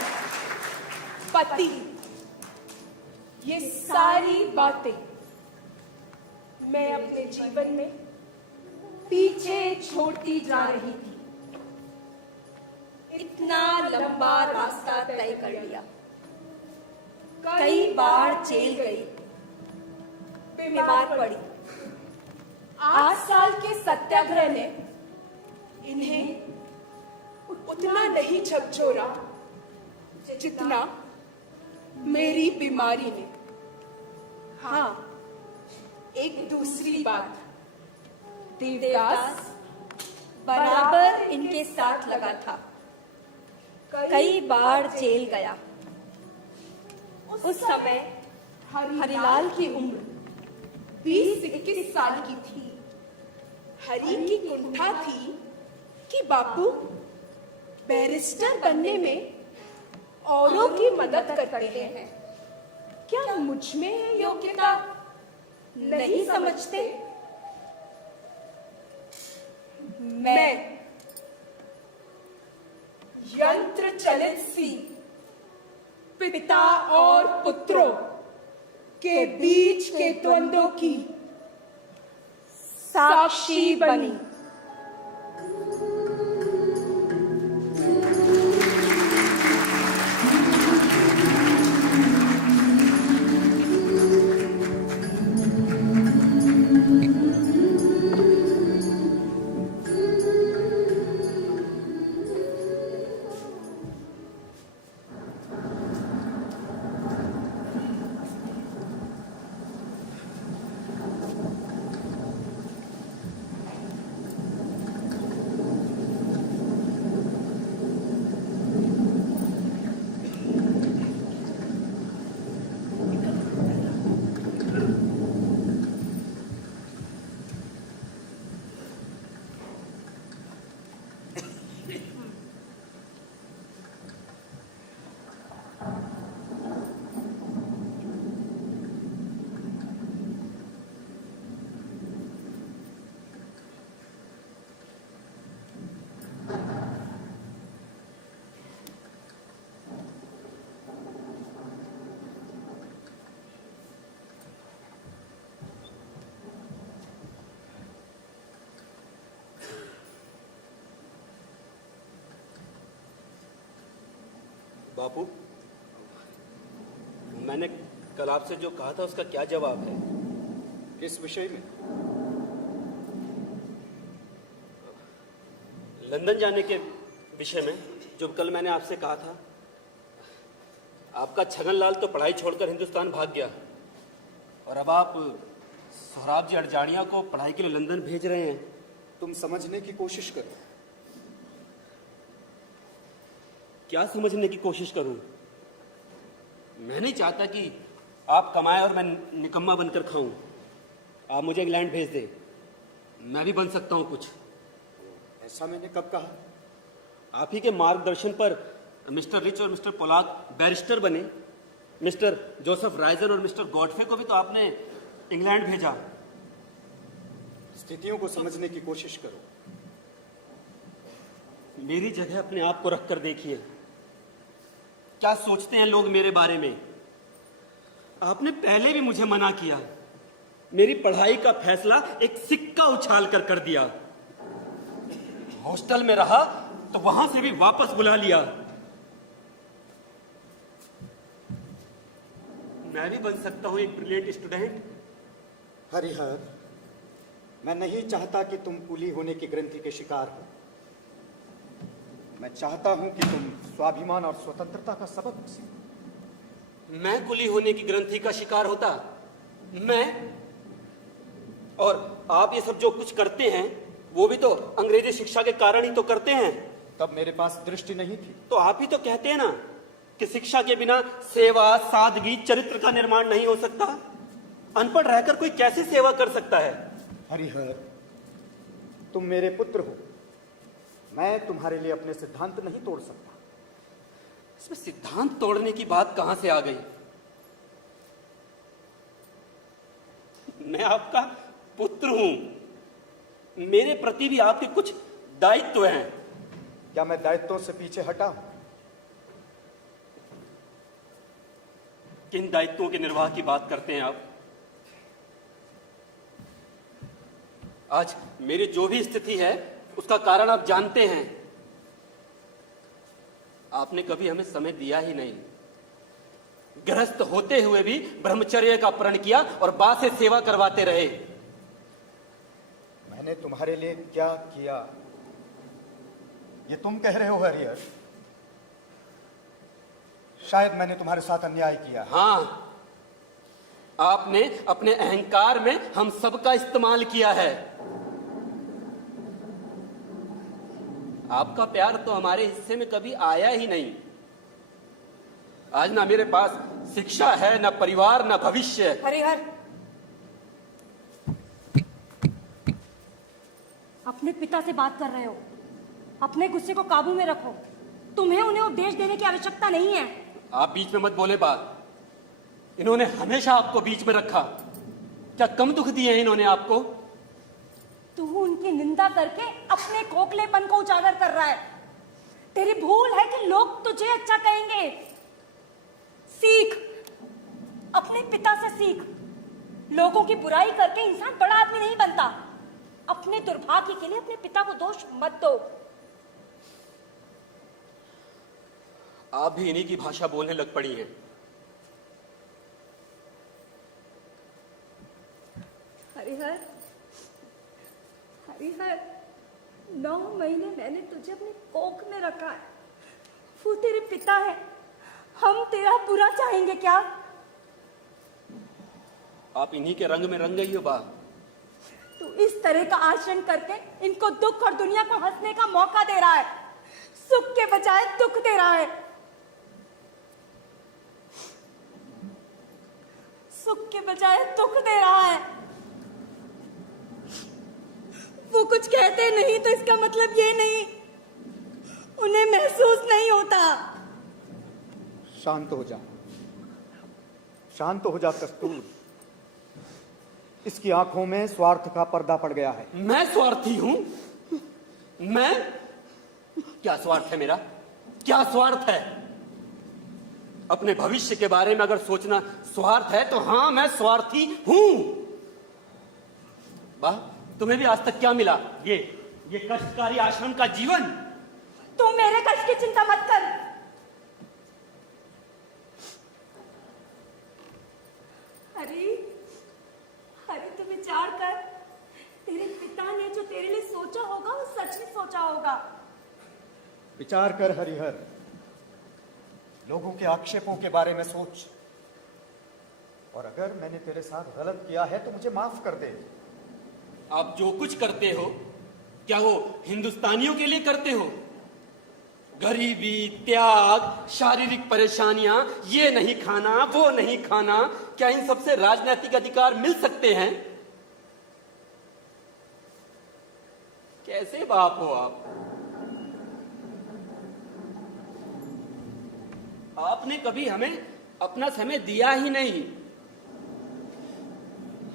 पति, ये सारी बातें मैं अपने जीवन में पीछे छोड़ती जा रही थी। इतना लंबा रास्ता तय कर लिया। कई बार जेल गई, बीमार पड़ी। 8 साल के सत्याग्रह ने इन्हें उतना नहीं झकझोरा जितना मेरी बीमारी ने। हाँ, एक दूसरी बात, देवदास बराबर इनके साथ लगा था। कई बार जेल गया। उस समय हरिलाल की उम्र 20-21 साल की थी। हरि की कुंठा थी कि बापू बैरिस्टर बनने में औरों की मदद करते हैं, क्या मुझ में है योग्यता नहीं समझते? मैं यंत्र चलित सी पिता और पुत्रों के बीच के द्वंद्वों की साक्षी बनी। बापू, मैंने कल आपसे जो कहा था उसका क्या जवाब है? किस विषय में? लंदन जाने के विषय में, जो कल मैंने आपसे कहा था। आपका छगनलाल तो पढ़ाई छोड़कर हिंदुस्तान भाग गया और अब आप सोहराब जी अड़जाड़िया को पढ़ाई के लिए लंदन भेज रहे हैं। तुम समझने की कोशिश करो। क्या समझने की कोशिश करूं? मैं नहीं चाहता कि आप कमाएं और मैं निकम्मा बनकर खाऊं। आप मुझे इंग्लैंड भेज दें, मैं भी बन सकता हूं कुछ। ऐसा मैंने कब कहा? आप ही के मार्गदर्शन पर मिस्टर रिच और मिस्टर पोलाक बैरिस्टर बने। मिस्टर जोसेफ राइजर और मिस्टर गॉडफ्रे को भी तो आपने इंग्लैंड भेजा। स्थितियों को समझने की कोशिश करो। मेरी जगह अपने आप को रखकर देखिए, क्या सोचते हैं लोग मेरे बारे में। आपने पहले भी मुझे मना किया, मेरी पढ़ाई का फैसला एक सिक्का उछाल कर दिया। हॉस्टल में रहा तो वहां से भी वापस बुला लिया। मैं भी बन सकता हूं एक ब्रिलियंट स्टूडेंट। हरिहर, मैं नहीं चाहता कि तुम कुली होने की ग्रंथि के शिकार हो। मैं चाहता हूं कि तुम स्वाभिमान और स्वतंत्रता का सबक सीखो। मैं कुली होने की ग्रंथि का शिकार होता? मैं? और आप ये सब जो कुछ करते हैं वो भी तो अंग्रेजी शिक्षा के कारण ही तो करते हैं। तब मेरे पास दृष्टि नहीं थी। तो आप ही तो कहते हैं ना कि शिक्षा के बिना सेवा, सादगी, चरित्र का निर्माण नहीं हो सकता। अनपढ़ रहकर कोई कैसे सेवा कर सकता है? हरिहर, तुम मेरे पुत्र हो, मैं तुम्हारे लिए अपने सिद्धांत नहीं तोड़ सकता। इसमें सिद्धांत तोड़ने की बात कहां से आ गई? मैं आपका पुत्र हूं, मेरे प्रति भी आपके कुछ दायित्व हैं। क्या मैं दायित्वों से पीछे हटा हूं? किन दायित्वों के निर्वाह की बात करते हैं आप? आज मेरी जो भी स्थिति है उसका कारण आप जानते हैं। आपने कभी हमें समय दिया ही नहीं। गृहस्थ होते हुए भी ब्रह्मचर्य का प्रण किया और बाद से सेवा करवाते रहे। मैंने तुम्हारे लिए क्या किया ये तुम कह रहे हो हरिहर? शायद मैंने तुम्हारे साथ अन्याय किया। हां, आपने अपने अहंकार में हम सबका इस्तेमाल किया है। आपका प्यार तो हमारे हिस्से में कभी आया ही नहीं। आज ना मेरे पास शिक्षा है, ना परिवार, ना भविष्य। हरिहर, अपने पिता से बात कर रहे हो, अपने गुस्से को काबू में रखो। तुम्हें उन्हें उपदेश देने की आवश्यकता नहीं है। आप बीच में मत बोले बात। इन्होंने हमेशा आपको बीच में रखा। क्या कम दुख दिए हैं इन्होंने आपको? तू उनकी निंदा करके अपने खोखलेपन को उजागर कर रहा है। तेरी भूल है कि लोग तुझे अच्छा कहेंगे। सीख, अपने पिता से सीख। लोगों की बुराई करके इंसान बड़ा आदमी नहीं बनता। अपने दुर्भाग्य के लिए अपने पिता को दोष मत दो। आप भी इन्हीं की भाषा बोलने लग पड़ी हैं। हरिहर, हरिहर, 9 महीने मैंने तुझे अपने कोख में रखा है। वो तेरे पिता है। हम तेरा बुरा चाहेंगे क्या? आप इन्हीं के रंग में रंग गई हो बा। तू इस तरह का आचरण करके इनको दुख और दुनिया को हंसने का मौका दे रहा है। सुख के बजाय दुख दे रहा है। सुख के बजाय दुख दे रहा है। वो कुछ कहते नहीं तो इसका मतलब ये नहीं उन्हें महसूस नहीं होता। शांत हो जा, शांत हो जा कस्तूर। इसकी आंखों में स्वार्थ का पर्दा पड़ गया है। मैं स्वार्थी हूं? मैं? क्या स्वार्थ है मेरा? क्या स्वार्थ है? अपने भविष्य के बारे में अगर सोचना स्वार्थ है तो हां, मैं स्वार्थी हूं। वाह, तुम्हें भी आज तक क्या मिला? ये कष्टकारी आश्रम का जीवन। तुम मेरे कष्ट की चिंता मत कर। विचार कर, तेरे पिता ने जो तेरे लिए सोचा होगा वो सच में सोचा होगा। विचार कर हरिहर, लोगों के आक्षेपों के बारे में सोच, और अगर मैंने तेरे साथ गलत किया है तो मुझे माफ कर दे। आप जो कुछ करते हो क्या वो हिंदुस्तानियों के लिए करते हो? गरीबी, त्याग, शारीरिक परेशानियां, ये नहीं खाना, वो नहीं खाना, क्या इन सबसे राजनीतिक अधिकार मिल सकते हैं? कैसे बाप हो आप? आपने कभी हमें अपना समय दिया ही नहीं।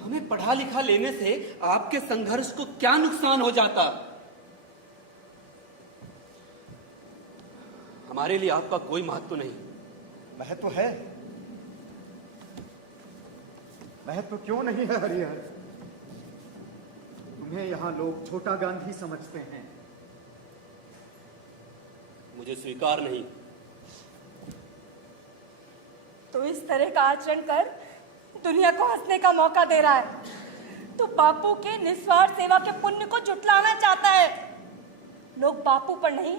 हमें पढ़ा लिखा लेने से आपके संघर्ष को क्या नुकसान हो जाता? हमारे लिए आपका कोई महत्व नहीं। महत्व है। महत्व क्यों नहीं है हरिहर? तुम्हें यहां लोग छोटा गांधी समझते हैं। मुझे स्वीकार नहीं। तो इस तरह का आचरण कर दुनिया को हंसने का मौका दे रहा है। तो बापू के निस्वार्थ सेवा के पुण्य को जुटलाना चाहता है। लोग बापू पर नहीं,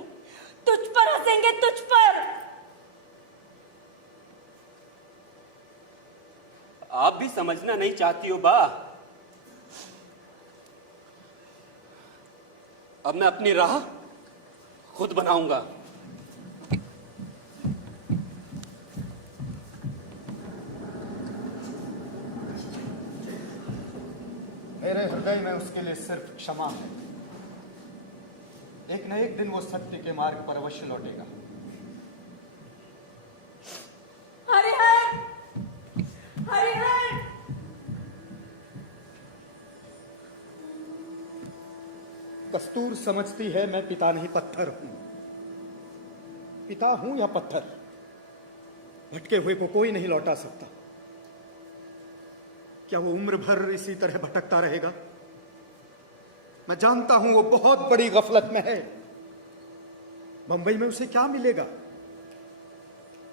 तुझ पर हंसेंगे, तुझ पर। आप भी समझना नहीं चाहती हो बा। अब मैं अपनी राह खुद बनाऊंगा। मेरे हृदय में उसके लिए सिर्फ क्षमा है। एक न एक दिन वो सत्य के मार्ग पर अवश्य लौटेगा। हरिहर, हरिहर। कस्तूर समझती है मैं पिता नहीं पत्थर हूं। पिता हूं या पत्थर, भटके हुए को कोई नहीं लौटा सकता। क्या वो उम्र भर इसी तरह भटकता रहेगा? मैं जानता हूं वो बहुत बड़ी गफलत में है। बंबई में उसे क्या मिलेगा?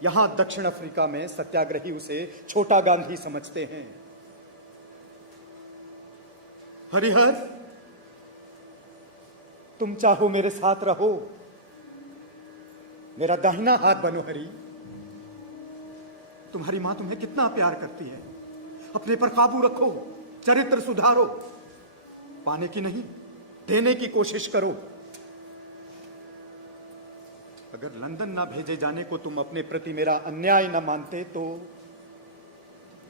यहां दक्षिण अफ्रीका में सत्याग्रही उसे छोटा गांधी समझते हैं। हरिहर, तुम चाहो मेरे साथ रहो, मेरा दाहिना हाथ बनो। हरि, तुम्हारी मां तुम्हें कितना प्यार करती है। अपने पर काबू रखो, चरित्र सुधारो। पाने की नहीं, देने की कोशिश करो। अगर लंदन ना भेजे जाने को तुम अपने प्रति मेरा अन्याय न मानते तो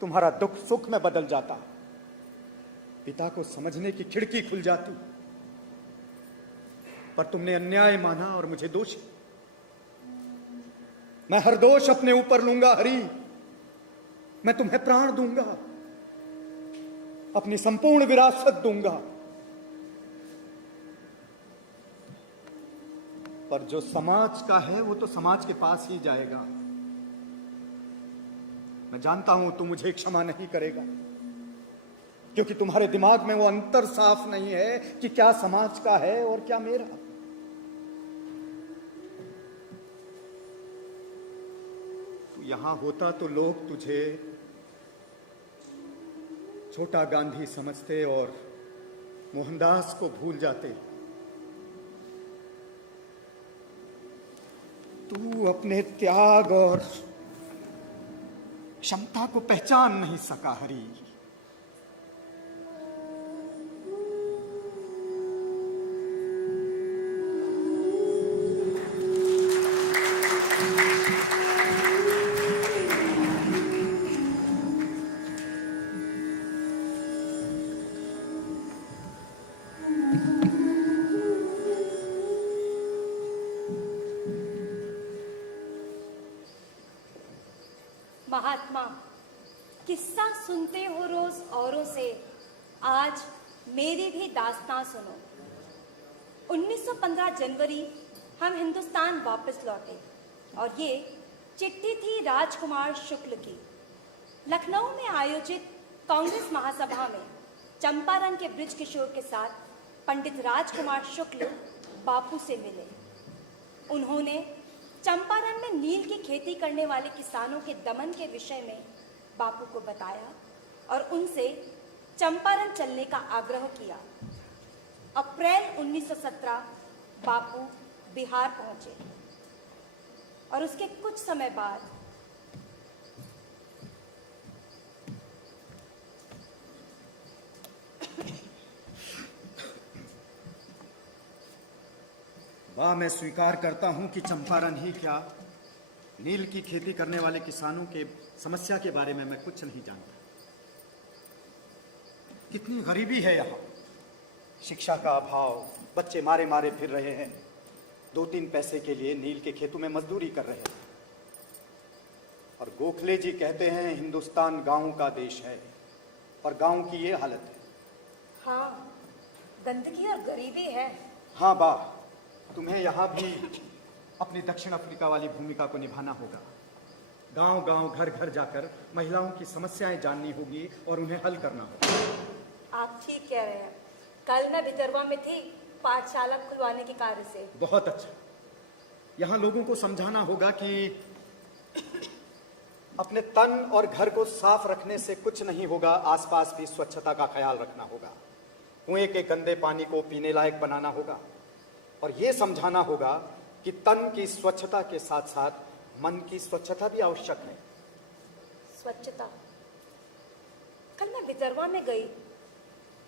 तुम्हारा दुख सुख में बदल जाता। पिता को समझने की खिड़की खुल जाती। पर तुमने अन्याय माना और मुझे दोषी। मैं हर दोष अपने ऊपर लूंगा हरि। मैं तुम्हें प्राण दूंगा, अपनी संपूर्ण विरासत दूंगा। पर जो समाज का है वो तो समाज के पास ही जाएगा। मैं जानता हूं तुम मुझे क्षमा नहीं करेगा, क्योंकि तुम्हारे दिमाग में वो अंतर साफ नहीं है कि क्या समाज का है और क्या मेरा। तू यहां होता तो लोग तुझे छोटा गांधी समझते और मोहनदास को भूल जाते। तू अपने त्याग और क्षमता को पहचान नहीं सका हरि। महात्मा, किस्सा सुनते हो रोज औरों से, आज मेरी भी दास्तां सुनो। 1915 जनवरी हम हिंदुस्तान वापस लौटे और ये चिट्ठी थी राजकुमार शुक्ल की। लखनऊ में आयोजित कांग्रेस महासभा में चंपारण के बृज किशोर के साथ पंडित राजकुमार शुक्ल बापू से मिले। उन्होंने चंपारण में नील की खेती करने वाले किसानों के दमन के विषय में बापू को बताया और उनसे चंपारण चलने का आग्रह किया। अप्रैल 1917 बापू बिहार पहुंचे और उसके कुछ समय बाद वाह, मैं स्वीकार करता हूं कि चंपारण ही क्या, नील की खेती करने वाले किसानों के समस्या के बारे में मैं कुछ नहीं जानता। कितनी गरीबी है यहाँ, शिक्षा का अभाव, बच्चे मारे मारे फिर रहे हैं, 2-3 पैसे के लिए नील के खेतों में मजदूरी कर रहे हैं। और गोखले जी कहते हैं हिंदुस्तान गांव का देश है, और गांव की ये हालत है। हाँ, गंदगी और गरीबी है। हाँ बा, तुम्हें यहाँ भी अपनी दक्षिण अफ्रीका वाली भूमिका को निभाना होगा। गांव गांव घर घर जाकर महिलाओं की समस्याएं जाननी होगी और उन्हें हल करना होगा। आप ठीक कह रहे हैं। कल मैं भितरवा में थी पाठशाला खुलवाने के कार्य से। बहुत अच्छा। यहाँ लोगों को समझाना होगा कि अपने तन और घर को साफ रखने से कुछ नहीं होगा, आसपास भी स्वच्छता का ख्याल रखना होगा। कुएं के गंदे पानी को पीने लायक बनाना होगा और ये समझाना होगा कि तन की स्वच्छता के साथ साथ मन की स्वच्छता भी आवश्यक है। स्वच्छता। कल मैं भितरवा में गई,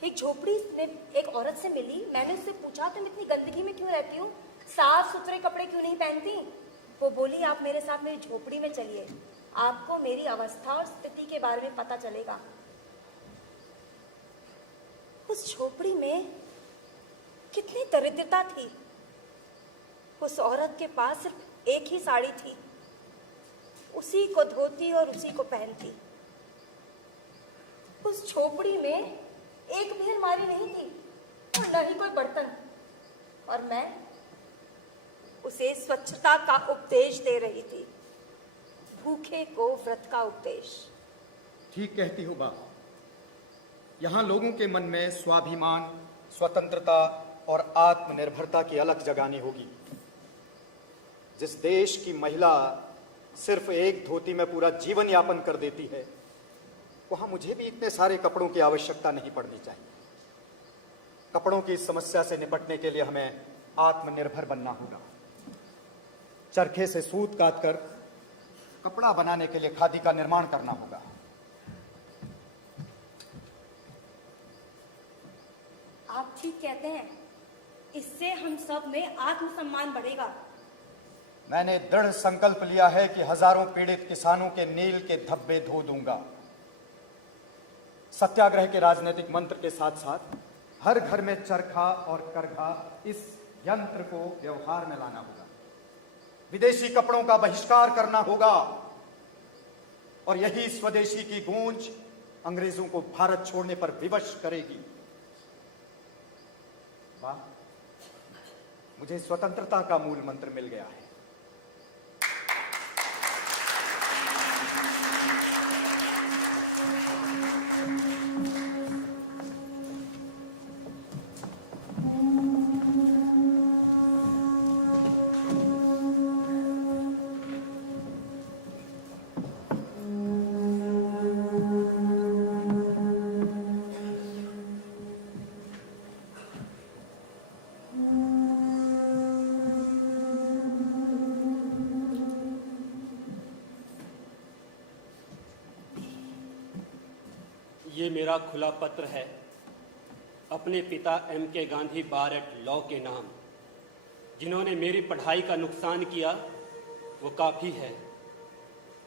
एक झोपड़ी में एक औरत से मिली। मैंने उससे पूछा, तुम इतनी गंदगी में क्यों रहती हो, साफ सुथरे कपड़े क्यों नहीं पहनती? वो बोली, आप मेरे साथ मेरी झोपड़ी में चलिए, आपको मेरी अवस्था और स्थिति के बारे में पता चलेगा। उस झोपड़ी में कितनी दरिद्रता थी। उस औरत के पास सिर्फ एक ही साड़ी थी, उसी को धोती और उसी को पहनती। उस झोपड़ी में एक भी अलमारी नहीं थी और न ही कोई बर्तन, और मैं उसे स्वच्छता का उपदेश दे रही थी, भूखे को व्रत का उपदेश। ठीक कहती हो बा। यहाँ लोगों के मन में स्वाभिमान, स्वतंत्रता और आत्मनिर्भरता की अलख जगानी होगी। जिस देश की महिला सिर्फ एक धोती में पूरा जीवन यापन कर देती है, वहां मुझे भी इतने सारे कपड़ों की आवश्यकता नहीं पड़नी चाहिए। कपड़ों की समस्या से निपटने के लिए हमें आत्मनिर्भर बनना होगा। चरखे से सूत काटकर कपड़ा बनाने के लिए खादी का निर्माण करना होगा। आप ठीक कहते हैं, इससे हम सब में आत्मसम्मान बढ़ेगा। मैंने दृढ़ संकल्प लिया है कि हजारों पीड़ित किसानों के नील के धब्बे धो दूंगा। सत्याग्रह के राजनीतिक मंत्र के साथ साथ हर घर में चरखा और करघा, इस यंत्र को व्यवहार में लाना होगा। विदेशी कपड़ों का बहिष्कार करना होगा और यही स्वदेशी की गूंज अंग्रेजों को भारत छोड़ने पर विवश करेगी। वाह, मुझे स्वतंत्रता का मूल मंत्र मिल गया है। ये मेरा खुला पत्र है अपने पिता M.K. गांधी बार एट लॉ के नाम। जिन्होंने मेरी पढ़ाई का नुकसान किया वो काफ़ी है,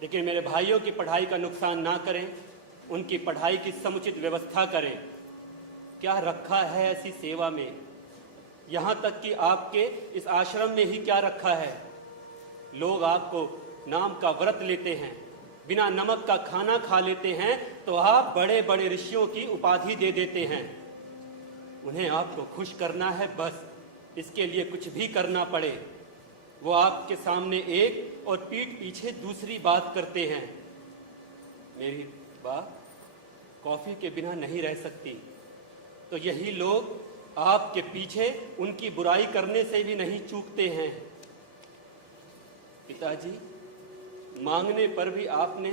लेकिन मेरे भाइयों की पढ़ाई का नुकसान ना करें, उनकी पढ़ाई की समुचित व्यवस्था करें। क्या रखा है ऐसी सेवा में? यहाँ तक कि आपके इस आश्रम में ही क्या रखा है? लोग आपको नाम का व्रत लेते हैं, बिना नमक का खाना खा लेते हैं, तो आप बड़े बड़े ऋषियों की उपाधि दे देते हैं। उन्हें आपको खुश करना है, बस इसके लिए कुछ भी करना पड़े। वो आपके सामने एक और पीठ पीछे दूसरी बात करते हैं। मेरी बात कॉफी के बिना नहीं रह सकती, तो यही लोग आपके पीछे उनकी बुराई करने से भी नहीं चूकते हैं। पिताजी, मांगने पर भी आपने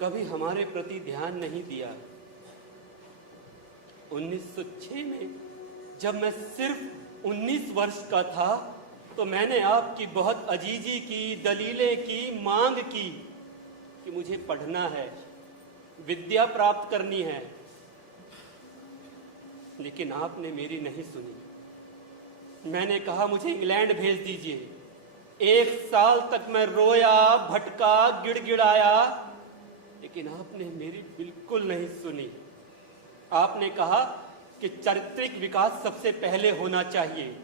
कभी हमारे प्रति ध्यान नहीं दिया। 1906 में जब मैं सिर्फ 19 वर्ष का था तो मैंने आपकी बहुत अजीजी की, दलीलें की, मांग की कि मुझे पढ़ना है, विद्या प्राप्त करनी है। लेकिन आपने मेरी नहीं सुनी। मैंने कहा मुझे इंग्लैंड भेज दीजिए। 1 साल तक मैं रोया, भटका, गिड़गिड़ाया, लेकिन आपने मेरी बिल्कुल नहीं सुनी। आपने कहा कि चारित्रिक विकास सबसे पहले होना चाहिए।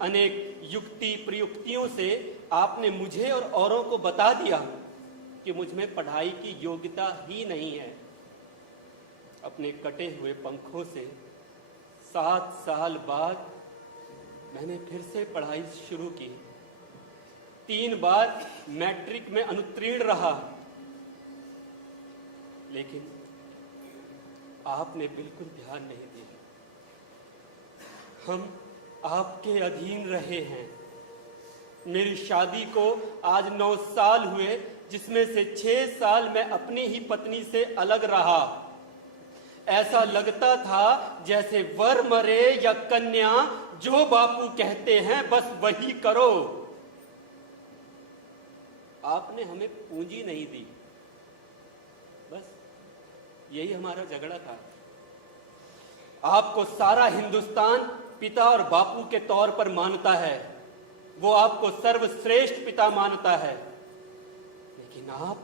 अनेक युक्ति प्रयुक्तियों से आपने मुझे और औरों को बता दिया कि मुझ में पढ़ाई की योग्यता ही नहीं है। अपने कटे हुए पंखों से 7 साल बाद मैंने फिर से पढ़ाई शुरू की। 3 बार मैट्रिक में अनुत्तीर्ण रहा, लेकिन आपने बिल्कुल ध्यान नहीं दिया। हम आपके अधीन रहे हैं। मेरी शादी को आज 9 साल हुए, जिसमें से 6 साल मैं अपनी ही पत्नी से अलग रहा। ऐसा लगता था जैसे वर मरे या कन्या, जो बापू कहते हैं बस वही करो। आपने हमें पूंजी नहीं दी, बस यही हमारा झगड़ा था। आपको सारा हिंदुस्तान पिता और बापू के तौर पर मानता है, वो आपको सर्वश्रेष्ठ पिता मानता है, लेकिन आप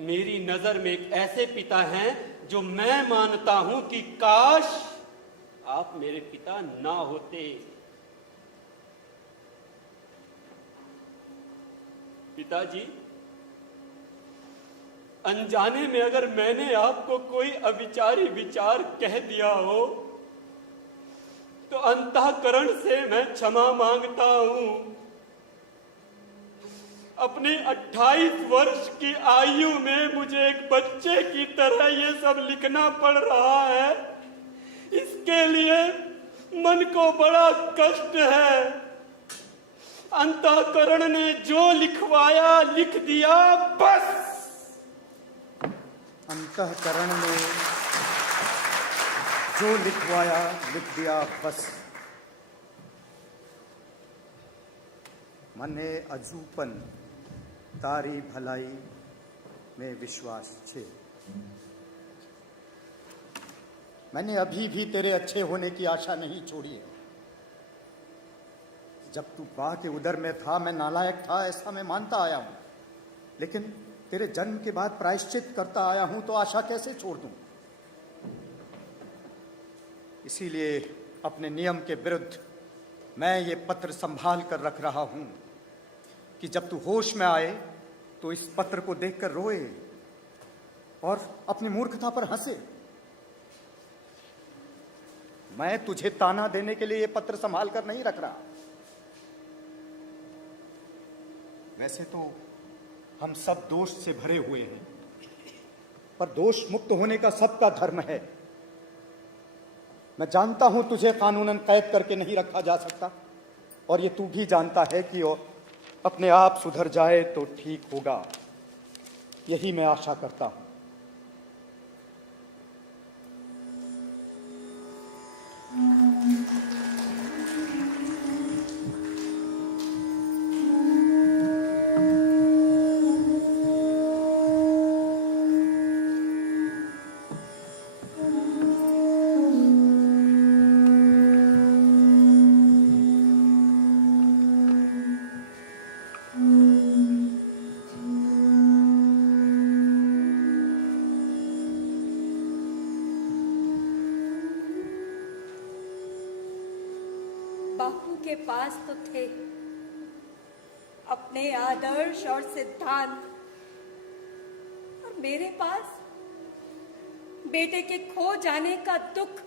मेरी नजर में एक ऐसे पिता हैं जो मैं मानता हूं कि काश आप मेरे पिता ना होते। पिताजी, अनजाने में अगर मैंने आपको कोई अविचारी विचार कह दिया हो तो अंतःकरण से मैं क्षमा मांगता हूं। अपनी 28 वर्ष की आयु में मुझे एक बच्चे की तरह ये सब लिखना पड़ रहा है, इसके लिए मन को बड़ा कष्ट है। अंतःकरण ने जो लिखवाया लिख दिया, बस। अंतःकरण ने जो लिखवाया लिख दिया, बस। मने अजूपन तारी भलाई में विश्वास छे। मैंने अभी भी तेरे अच्छे होने की आशा नहीं छोड़ी है। जब तू बा के उदर में था मैं नालायक था, ऐसा मैं मानता आया हूं, लेकिन तेरे जन्म के बाद प्रायश्चित करता आया हूं तो आशा कैसे छोड़ दूं। इसीलिए अपने नियम के विरुद्ध मैं ये पत्र संभाल कर रख रहा हूं कि जब तू होश में आए तो इस पत्र को देखकर रोए और अपनी मूर्खता पर हंसे। मैं तुझे ताना देने के लिए ये पत्र संभाल कर नहीं रख रहा। वैसे तो हम सब दोष से भरे हुए हैं, पर दोष मुक्त होने का सबका धर्म है। मैं जानता हूं तुझे कानूनन कैद करके नहीं रखा जा सकता, और ये तू भी जानता है कि वो अपने आप सुधर जाए तो ठीक होगा। यही मैं आशा करता हूं। बापू के पास तो थे अपने आदर्श और सिद्धांत, और मेरे पास बेटे के खो जाने का दुख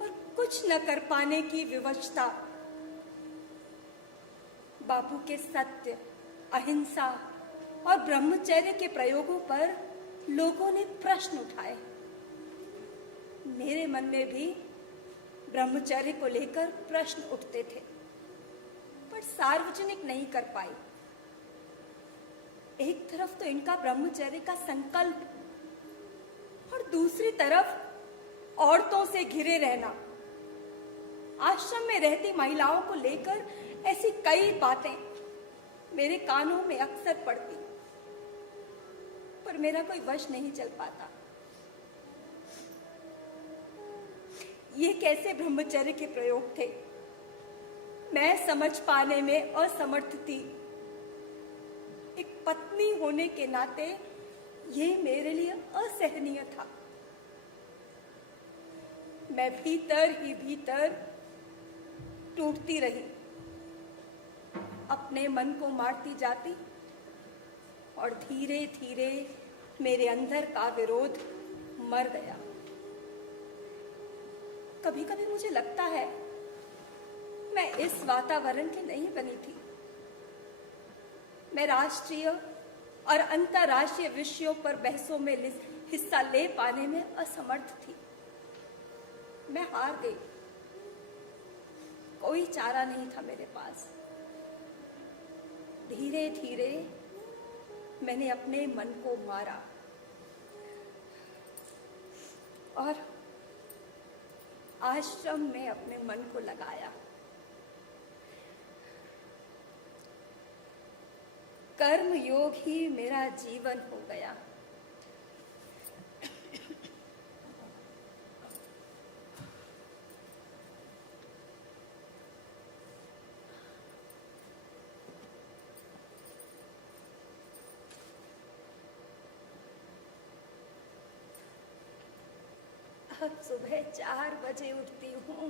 और कुछ न कर पाने की विवशता। बापू के सत्य, अहिंसा और ब्रह्मचर्य के प्रयोगों पर लोगों ने प्रश्न उठाए। मेरे मन में भी ब्रह्मचर्य को लेकर प्रश्न उठते थे, पर सार्वजनिक नहीं कर पाई। एक तरफ तो इनका ब्रह्मचर्य का संकल्प और दूसरी तरफ औरतों से घिरे रहना, आश्रम में रहती महिलाओं को लेकर ऐसी कई बातें मेरे कानों में अक्सर पड़ती, पर मेरा कोई वश नहीं चल पाता। ये कैसे ब्रह्मचर्य के प्रयोग थे, मैं समझ पाने में असमर्थ थी। एक पत्नी होने के नाते ये मेरे लिए असहनीय था। मैं भीतर ही भीतर टूटती रही, अपने मन को मारती जाती, और धीरे धीरे मेरे अंदर का विरोध मर गया। कभी कभी मुझे लगता है मैं इस वातावरण की नहीं बनी थी। मैं राष्ट्रीय और अंतर्राष्ट्रीय विषयों पर बहसों में हिस्सा ले पाने में असमर्थ थी। मैं हार गई, कोई चारा नहीं था मेरे पास। धीरे धीरे मैंने अपने मन को मारा और आश्रम में अपने मन को लगाया। कर्म योग ही मेरा जीवन हो गया। अब सुबह 4 बजे उठती हूँ।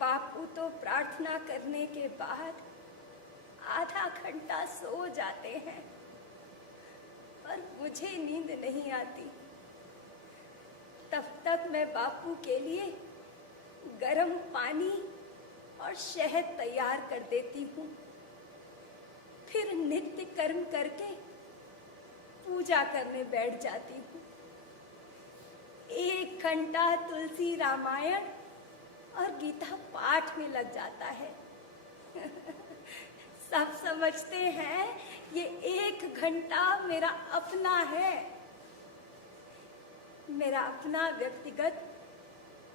बापू तो प्रार्थना करने के बाद आधा घंटा सो जाते हैं, पर मुझे नींद नहीं आती। तब तक मैं बापू के लिए गर्म पानी और शहद तैयार कर देती हूँ। फिर नित्य कर्म करके पूजा करने बैठ जाती हूँ। 1 घंटा तुलसी रामायण और गीता पाठ में लग जाता है। सब समझते हैं ये 1 घंटा मेरा अपना है। मेरा अपना व्यक्तिगत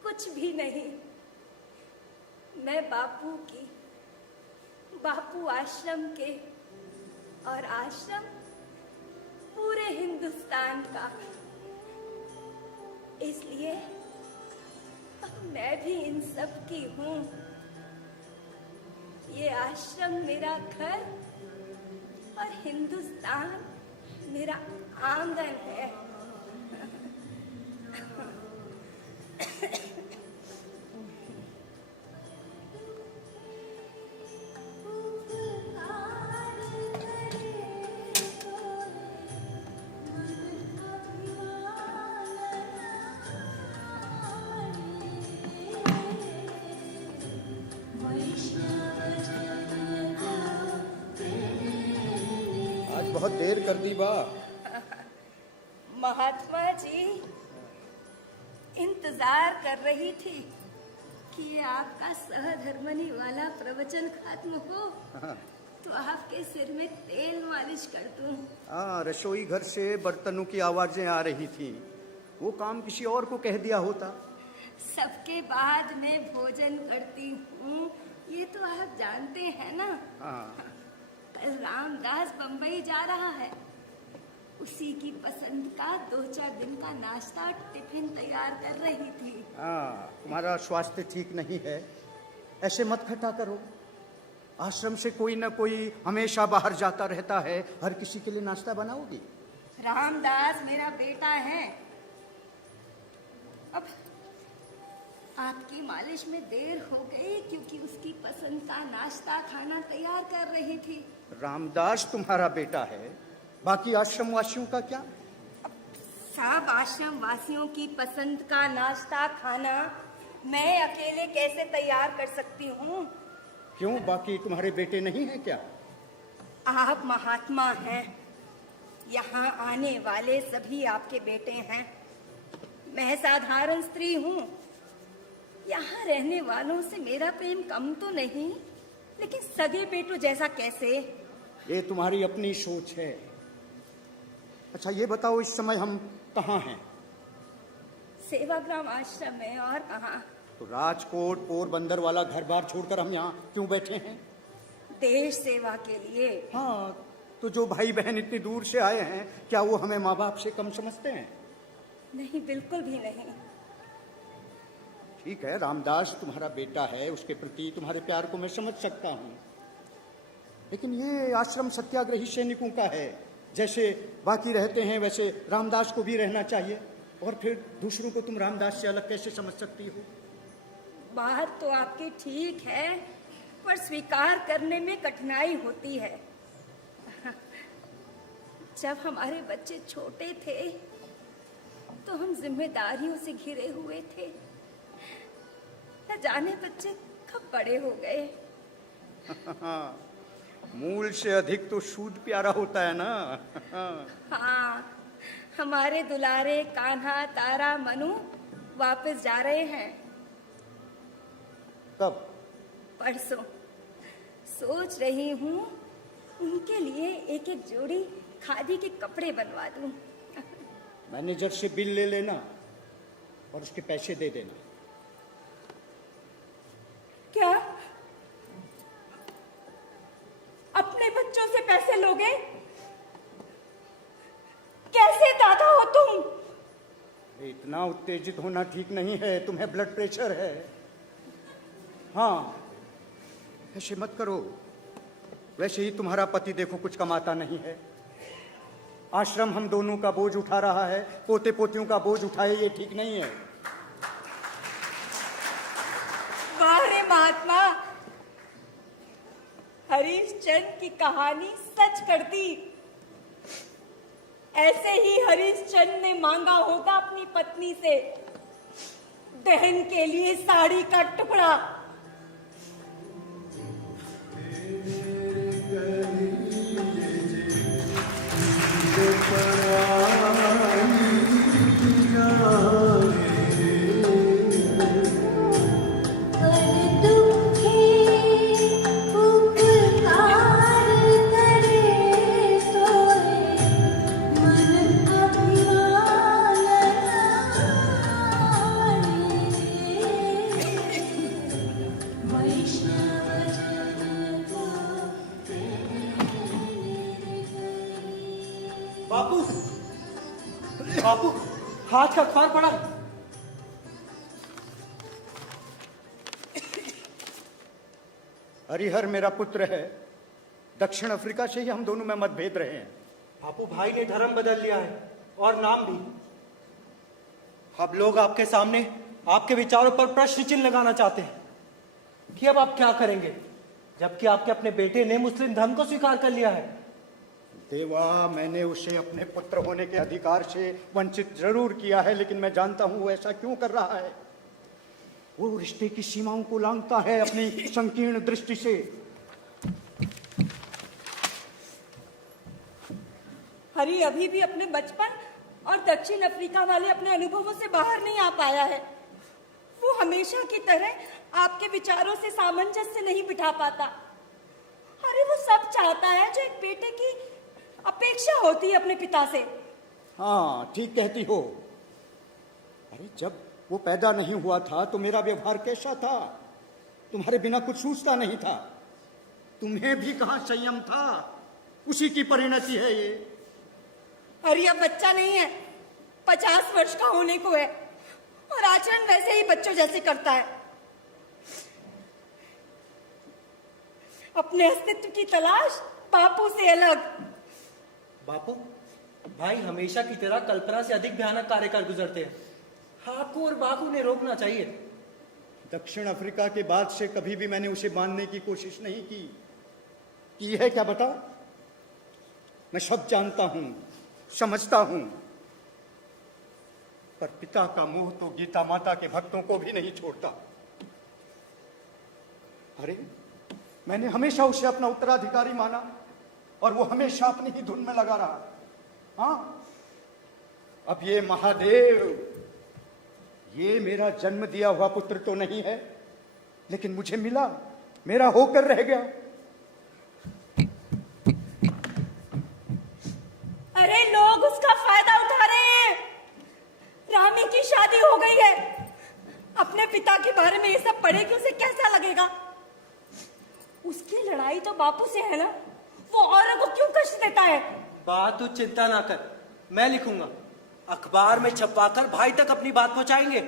कुछ भी नहीं। मैं बापू की, बापू आश्रम के, और आश्रम पूरे हिंदुस्तान का। इसलिए मैं भी इन सब की हूँ। ये आश्रम मेरा घर और हिंदुस्तान मेरा आंगन है। बहुत देर कर दी बा। महात्मा जी, इंतजार कर रही थी कि ये आपका सहधर्मनी वाला प्रवचन खत्म हो तो आपके सिर में तेल मालिश कर दूं। हाँ, रसोई घर से बर्तनों की आवाजें आ रही थी। वो काम किसी और को कह दिया होता। सबके बाद में भोजन करती हूँ, ये तो आप जानते हैं ना। हाँ। कल रामदास बम्बई जा रहा है, उसी की पसंद का 2-4 दिन का नाश्ता टिफिन तैयार कर रही थी। हाँ, तुम्हारा स्वास्थ्य ठीक नहीं है, ऐसे मत खटा करो। आश्रम से कोई न कोई हमेशा बाहर जाता रहता है, हर किसी के लिए नाश्ता बनाओगी? रामदास मेरा बेटा है। अब आपकी मालिश में देर हो गई क्योंकि उसकी पसंद का नाश्ता खाना तैयार कर रही थी। रामदास तुम्हारा बेटा है, बाकी आश्रम वासियों का क्या? सब आश्रम वासियों की पसंद का नाश्ता खाना मैं अकेले कैसे तैयार कर सकती हूँ? क्यों, बाकी तुम्हारे बेटे नहीं हैं क्या? आप महात्मा हैं, यहाँ आने वाले सभी आपके बेटे हैं। मैं साधारण स्त्री हूँ। यहाँ रहने वालों से मेरा प्रेम कम तो नहीं, लेकिन सगे बेटों जैसा कैसे? ये तुम्हारी अपनी सोच है। अच्छा ये बताओ, इस समय हम कहाँ हैं? सेवाग्राम आश्रम में, और कहाँ। तो राजकोट पोरबंदर वाला घर बार छोड़कर हम यहाँ क्यों बैठे हैं? देश सेवा के लिए। हाँ, तो जो भाई बहन इतनी दूर से आए हैं, क्या वो हमें माँ बाप से कम समझते हैं? नहीं, बिल्कुल भी नहीं। ठीक है, रामदास तुम्हारा बेटा है, उसके प्रति तुम्हारे प्यार को मैं समझ सकता हूँ, लेकिन ये आश्रम सत्याग्रही सैनिकों का है। जैसे बाकी रहते हैं वैसे रामदास को भी रहना चाहिए, और फिर दूसरों को तुम रामदास से अलग कैसे समझ सकती हो? बात तो आपकी ठीक है, पर स्वीकार करने में कठिनाई होती है। जब हमारे बच्चे छोटे थे तो हम जिम्मेदारियों से घिरे हुए थे। न जाने बच्चे कब बड़े हो गए। मूल से अधिक तो सूद प्यारा होता है ना। हाँ, हमारे दुलारे कान्हा, तारा, मनु वापस जा रहे हैं। कब? परसों। सोच रही हूँ उनके लिए एक एक जोड़ी खादी के कपड़े बनवा दूं। मैनेजर से बिल ले लेना और उसके पैसे दे देना। क्या अपने बच्चों से पैसे लोगे? कैसे दादा हो तुम? इतना उत्तेजित होना ठीक नहीं है, तुम्हें ब्लड प्रेशर है। हाँ, ऐसे मत करो। वैसे ही तुम्हारा पति देखो कुछ कमाता नहीं है, आश्रम हम दोनों का बोझ उठा रहा है, पोते पोतियों का बोझ उठाए, ये ठीक नहीं है। वाह रे महात्मा, हरिश्चंद्र की कहानी सच कर दी। ऐसे ही हरिश्चंद्र ने मांगा होगा अपनी पत्नी से बहन के लिए साड़ी का टुकड़ा। बापू, बापू, हाथ का अखबार पड़ा। हरिहर मेरा पुत्र है, दक्षिण अफ्रीका से ही हम दोनों में मतभेद रहे हैं। बापू, भाई ने धर्म बदल लिया है और नाम भी। अब लोग आपके सामने आपके विचारों पर प्रश्न चिन्ह लगाना चाहते हैं कि अब आप क्या करेंगे, जबकि आपके अपने बेटे ने मुस्लिम धर्म को स्वीकार कर लिया है। देवा, मैंने उसे अपने पुत्र होने के अधिकार से वंचित जरूर किया है, लेकिन मैं जानता हूं वो ऐसा क्यों कर रहा है। वो रिश्ते की सीमाओं को लांघता है अपनी संकीर्ण दृष्टि से। हरि अभी भी अपने बचपन और दक्षिण अफ्रीका वाले अपने अनुभवों से बाहर नहीं आ पाया है। वो हमेशा की तरह आपके विचारों से सामंजस्य नहीं बिठा पाता। अरे वो सब चाहता है जो एक बेटे की अपेक्षा होती है अपने पिता से। हाँ, ठीक कहती हो। अरे जब वो पैदा नहीं हुआ था तो मेरा व्यवहार कैसा था? तुम्हारे बिना कुछ सोचता नहीं था। तुम्हें भी कहाँ संयम था? उसी की परिणति है ये। अरे अब बच्चा नहीं है, 50 वर्ष का होने को है और आचरण वैसे ही बच्चों जैसे करता है। अपने अस्तित्व की तलाश बापू से अलग। बापू, भाई हमेशा की तरह कल्पना से अधिक भयानक कार्य कर गुजरते हैं। आपको और बापू ने रोकना चाहिए। दक्षिण अफ्रीका के बाद से कभी भी मैंने उसे बांधने की कोशिश नहीं की है क्या बताओ? मैं सब जानता हूं, समझता हूं, पर पिता का मोह तो गीता माता के भक्तों को भी नहीं छोड़ता। अरे मैंने हमेशा उसे अपना उत्तराधिकारी माना और वो हमेशा अपनी ही धुन में लगा रहा। हाँ, अब ये महादेव, ये मेरा जन्म दिया हुआ पुत्र तो नहीं है, लेकिन मुझे मिला, मेरा होकर रह गया। अरे लोग उसका फायदा उठा रहे हैं। रामी की शादी हो गई पिता के बारे में ये सब पढ़े कि उसे कैसा लगेगा? उसकी लड़ाई तो बापू से है ना, वो औरों को क्यों कष्ट देता है? बात तू चिंता ना कर, मैं लिखूंगा, अखबार में छपवाकर भाई तक अपनी बात पहुंचाएंगे।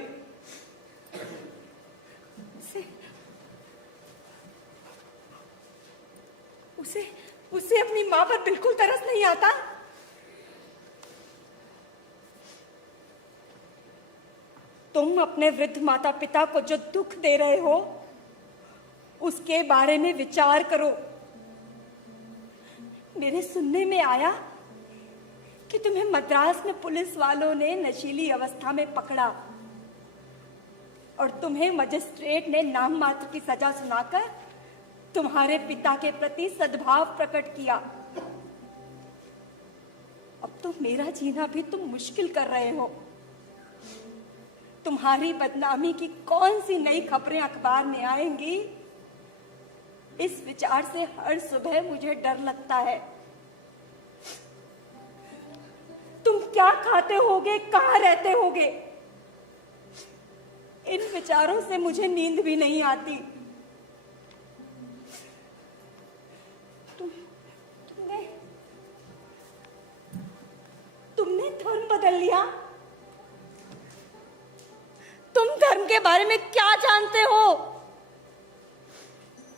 उसे अपनी माँ पर बिल्कुल तरस नहीं आता? तुम अपने वृद्ध माता पिता को जो दुख दे रहे हो उसके बारे में विचार करो। मेरे सुनने में आया कि तुम्हें मद्रास में पुलिस वालों ने नशीली अवस्था में पकड़ा और तुम्हें मजिस्ट्रेट ने नाम मात्र की सजा सुनाकर तुम्हारे पिता के प्रति सद्भाव प्रकट किया। अब तो मेरा जीना भी तुम मुश्किल कर रहे हो। तुम्हारी बदनामी की कौन सी नई खबरें अखबार में आएंगी, इस विचार से हर सुबह मुझे डर लगता है। तुम क्या खाते होगे, कहाँ रहते होगे, इन विचारों से मुझे नींद भी नहीं आती। तुमने धर्म बदल लिया? तुम धर्म के बारे में क्या जानते हो?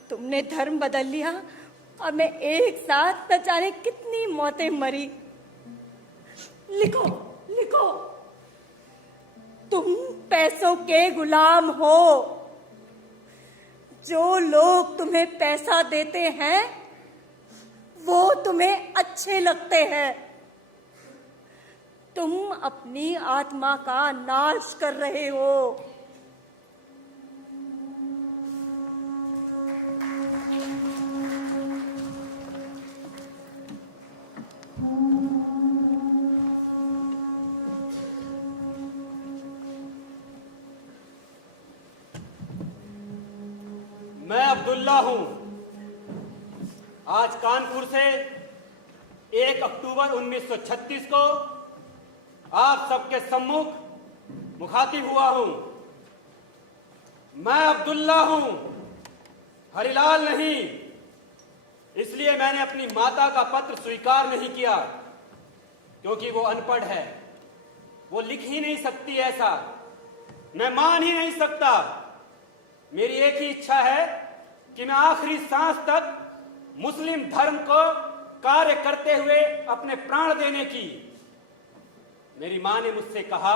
तुमने धर्म बदल लिया और मैं एक साथ न जाने कितनी मौतें मरी। लिखो लिखो, तुम पैसों के गुलाम हो। जो लोग तुम्हें पैसा देते हैं वो तुम्हें अच्छे लगते हैं। तुम अपनी आत्मा का नाश कर रहे हो। मैं अब्दुल्ला हूं। आज कानपुर से 1 अक्टूबर 1936 को आप सबके सम्मुख मुखातिब हुआ हूं। मैं अब्दुल्ला हूं, हरिलाल नहीं। इसलिए मैंने अपनी माता का पत्र स्वीकार नहीं किया, क्योंकि वो अनपढ़ है, वो लिख ही नहीं सकती। ऐसा मैं मान ही नहीं सकता। मेरी एक ही इच्छा है कि मैं आखिरी सांस तक मुस्लिम धर्म को कार्य करते हुए अपने प्राण देने की। मेरी मां ने मुझसे कहा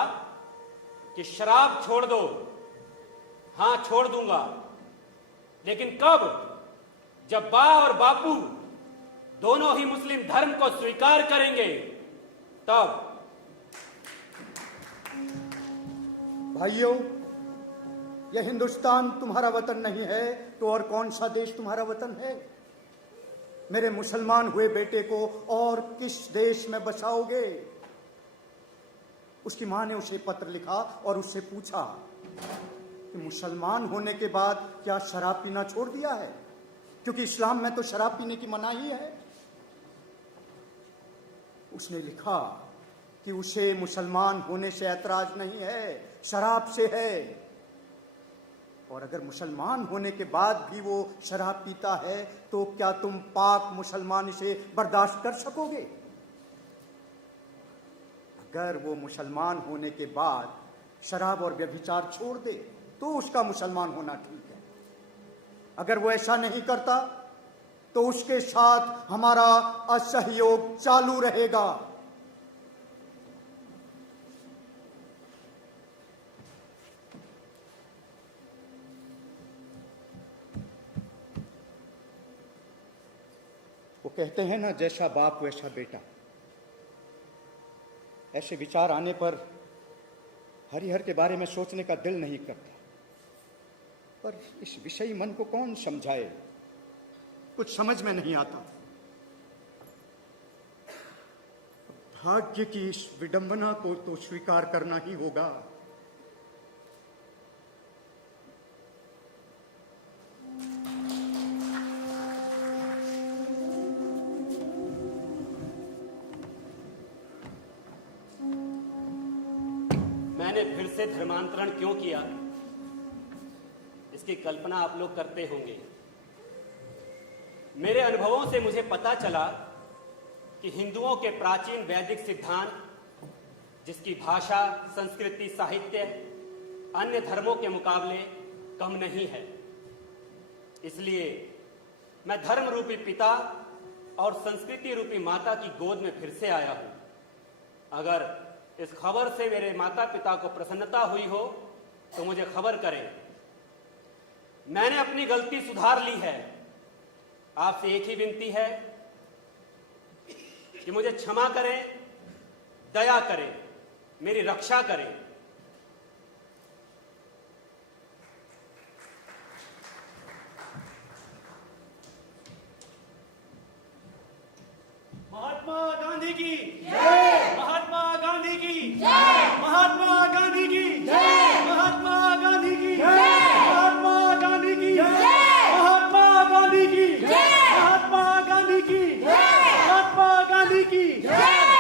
कि शराब छोड़ दो। हां, छोड़ दूंगा, लेकिन कब? जब बा और बापू दोनों ही मुस्लिम धर्म को स्वीकार करेंगे, तब। भाइयों, यह हिंदुस्तान तुम्हारा वतन नहीं है तो और कौन सा देश तुम्हारा वतन है? मेरे मुसलमान हुए बेटे को और किस देश में बसाओगे? उसकी मां ने उसे पत्र लिखा और उससे पूछा कि मुसलमान होने के बाद क्या शराब पीना छोड़ दिया है, क्योंकि इस्लाम में तो शराब पीने की मनाही है। उसने लिखा कि उसे मुसलमान होने से ऐतराज नहीं है, शराब से है। और अगर मुसलमान होने के बाद भी वो शराब पीता है तो क्या तुम पाक मुसलमान इसे बर्दाश्त कर सकोगे? अगर वो मुसलमान होने के बाद शराब और व्यभिचार छोड़ दे तो उसका मुसलमान होना ठीक है। अगर वो ऐसा नहीं करता तो उसके साथ हमारा असहयोग चालू रहेगा। वो कहते हैं ना, जैसा बाप वैसा बेटा। ऐसे विचार आने पर हरिहर के बारे में सोचने का दिल नहीं करता, पर इस विषयी मन को कौन समझाए, कुछ समझ में नहीं आता। भाग्य की इस विडंबना को तो स्वीकार करना ही होगा। मैंने फिर से धर्मांतरण क्यों किया? जिसकी कल्पना आप लोग करते होंगे। मेरे अनुभवों से मुझे पता चला कि हिंदुओं के प्राचीन वैदिक सिद्धांत, जिसकी भाषा, संस्कृति, साहित्य अन्य धर्मों के मुकाबले कम नहीं है। इसलिए मैं धर्म रूपी पिता और संस्कृति रूपी माता की गोद में फिर से आया हूं। अगर इस खबर से मेरे माता पिता को प्रसन्नता हुई हो तो मुझे खबर करें। मैंने अपनी गलती सुधार ली है। आपसे एक ही विनती है कि मुझे क्षमा करें, दया करें, मेरी रक्षा करें। महात्मा गांधी की जय। महात्मा गांधी की जय। महात्मा गांधी की जय। महात्मा गांधी की जय। महात्मा गांधी की जय। महात्मा गांधी की जय। महात्मा गांधी की जय। महात्मा गांधी की जय।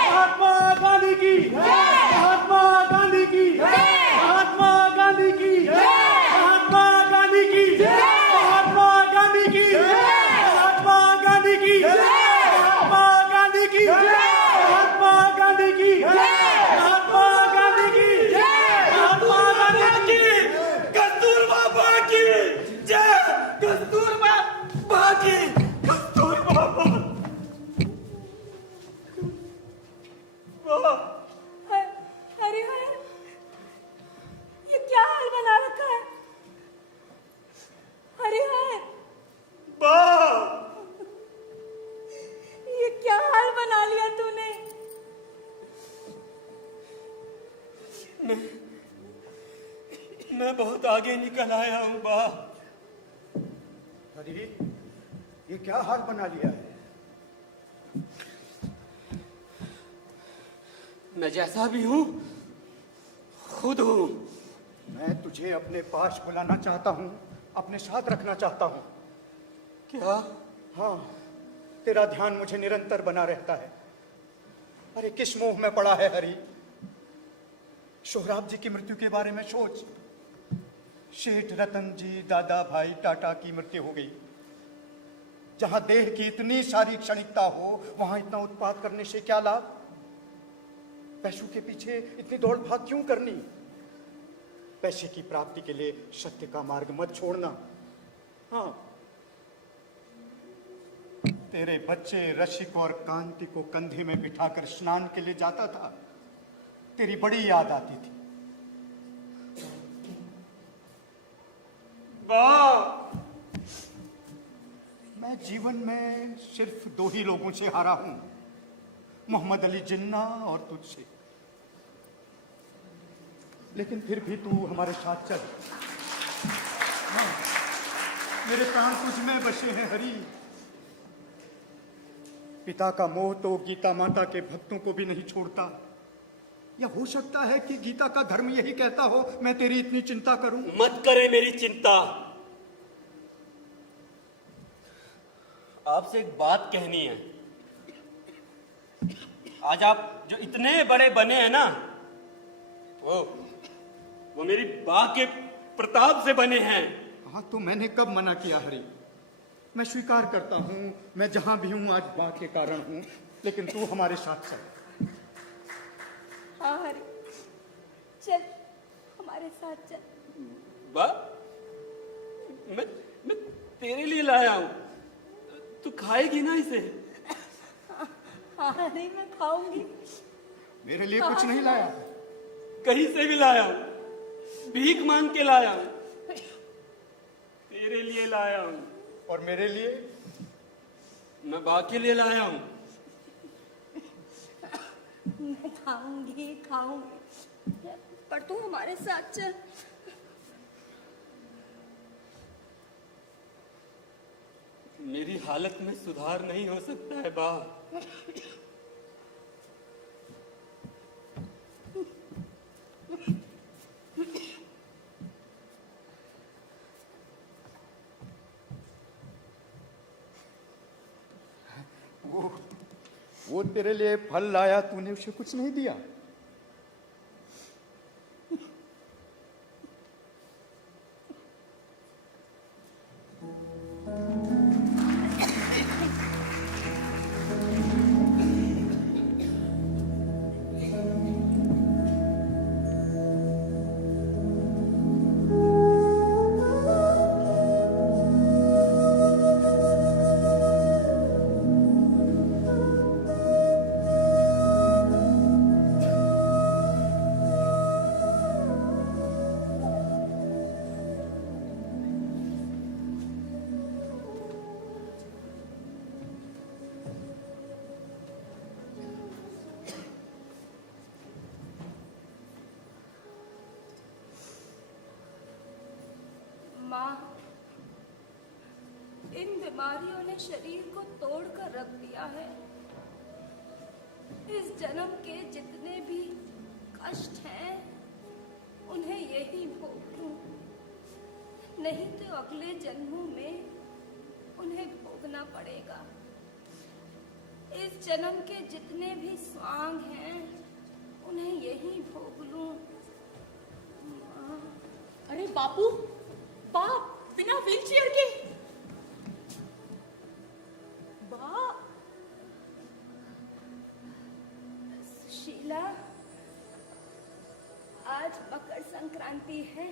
महात्मा गांधी की जय। महात्मा गांधी की जय। महात्मा गांधी की जय। महात्मा गांधी की जय। महात्मा गांधी की जय। महात्मा गांधी की जय। महात्मा गांधी की जय। महात्मा गांधी की जय। महात्मा गांधी की जय। महात्मा गांधी की कस्तूरबा की जय। कस्तूरबा की कस्तूरबा। अरे हाय, ये क्या हाल बना रखा है? अरे हाय, ये क्या हाल बना लिया तूने? मैं बहुत आगे निकल आया हूँ बा। अरे ये क्या हाल बना लिया है? मैं जैसा भी हूं खुद हूं। मैं तुझे अपने पास बुलाना चाहता हूँ, अपने साथ रखना चाहता हूँ। क्या? हाँ, तेरा ध्यान मुझे निरंतर बना रहता है। अरे किस मोह में पड़ा है हरि। सोहराब जी की मृत्यु के बारे में सोच। शेठ रतन जी, दादा भाई टाटा की मृत्यु हो गई। जहां देह की इतनी सारी क्षणिकता हो, वहां इतना उत्पात करने से क्या लाभ? पैसों के पीछे इतनी दौड़ भाग क्यों करनी? पैसे की प्राप्ति के लिए सत्य का मार्ग मत छोड़ना। हाँ, तेरे बच्चे रसिक और कांति को कंधे में बिठाकर स्नान के लिए जाता था, तेरी बड़ी याद आती थी। मैं जीवन में सिर्फ 2 ही लोगों से हारा हूं, मोहम्मद अली जिन्ना और तुझसे। लेकिन फिर भी तू हमारे साथ चल। हाँ, मेरे प्राण तुझ में बसे हैं हरि। पिता का मोह तो गीता माता के भक्तों को भी नहीं छोड़ता। या हो सकता है कि गीता का धर्म यही कहता हो, मैं तेरी इतनी चिंता करूं? मत करे मेरी चिंता। आपसे एक बात कहनी है। आज आप जो इतने बड़े बने हैं ना, वो मेरी बा के प्रताप से बने हैं। हाँ, तो मैंने कब मना किया हरि? मैं स्वीकार करता हूं, मैं जहां भी हूं आज बा के कारण हूं, लेकिन तू हमारे साथ चल। हाँ हरि, चल हमारे साथ चल। बा, मैं तेरे लिए लाया हूं, तू खाएगी ना इसे? हाँ हरि, मैं खाऊंगी। मेरे लिए कुछ नहीं लाया? कहीं से भी लाया हूं, भीख मांग के लाया हूं, तेरे लिए लाया हूं। और मेरे लिए? मैं बा के लिए लाया हूं। मैं खाऊंगी, पर तू हमारे साथ चल। मेरी हालत में सुधार नहीं हो सकता है बा। वो तेरे लिए फल लाया, तूने उसे कुछ नहीं दिया। माँ, इन बीमारियों ने शरीर को तोड़कर रख दिया है। इस जन्म के जितने भी कष्ट हैं उन्हें यही भोग लूं, नहीं तो अगले जन्मों में उन्हें भोगना पड़ेगा। इस जन्म के जितने भी स्वांग हैं उन्हें यही भोग लूं। अरे बापू, बाप बिना व्हीलचेयर के। बाप, शीला, आज मकर संक्रांति है,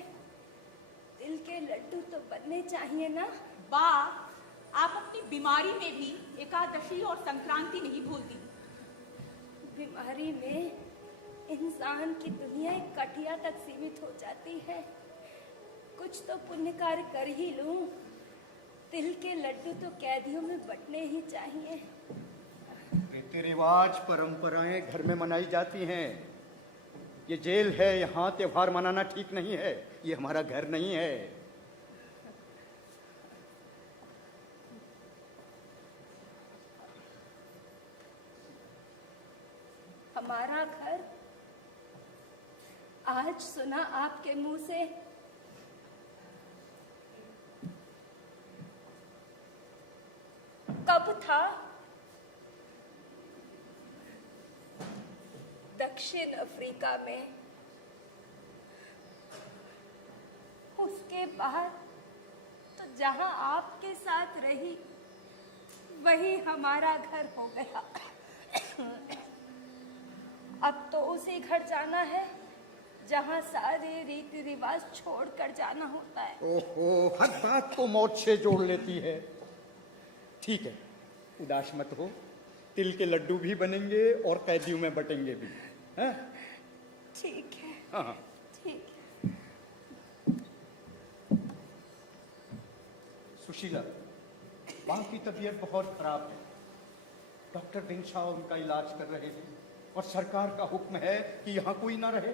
तिल के लड्डू तो बनने चाहिए ना। बाप, आप अपनी बीमारी में भी एकादशी और संक्रांति नहीं भूलती। बीमारी में इंसान की दुनिया एक कठिया तक सीमित हो जाती है। कुछ तो पुण्य कार्य कर ही लूं। तिल के लड्डू तो कैदियों में बंटने ही चाहिए। रीति रिवाज परंपराएं घर में मनाई जाती हैं। ये जेल है, यहाँ त्योहार मनाना ठीक नहीं है। ये हमारा घर नहीं है। हमारा घर, आज सुना आपके मुंह से। कब था? दक्षिण अफ्रीका में। उसके बाद तो जहां आपके साथ रही वही हमारा घर हो गया। अब तो उसी घर जाना है जहां सारे रीति रिवाज छोड़कर जाना होता है। ओहो, हर बात को मौत से जोड़ लेती है। ठीक है, उदास मत हो। तिल के लड्डू भी बनेंगे और कैदियों में बटेंगे भी। हैं? ठीक है। हाँ, ठीक है। सुशीला, मां की तबीयत बहुत खराब है। डॉक्टर बिनशाह उनका इलाज कर रहे हैं और सरकार का हुक्म है कि यहाँ कोई ना रहे,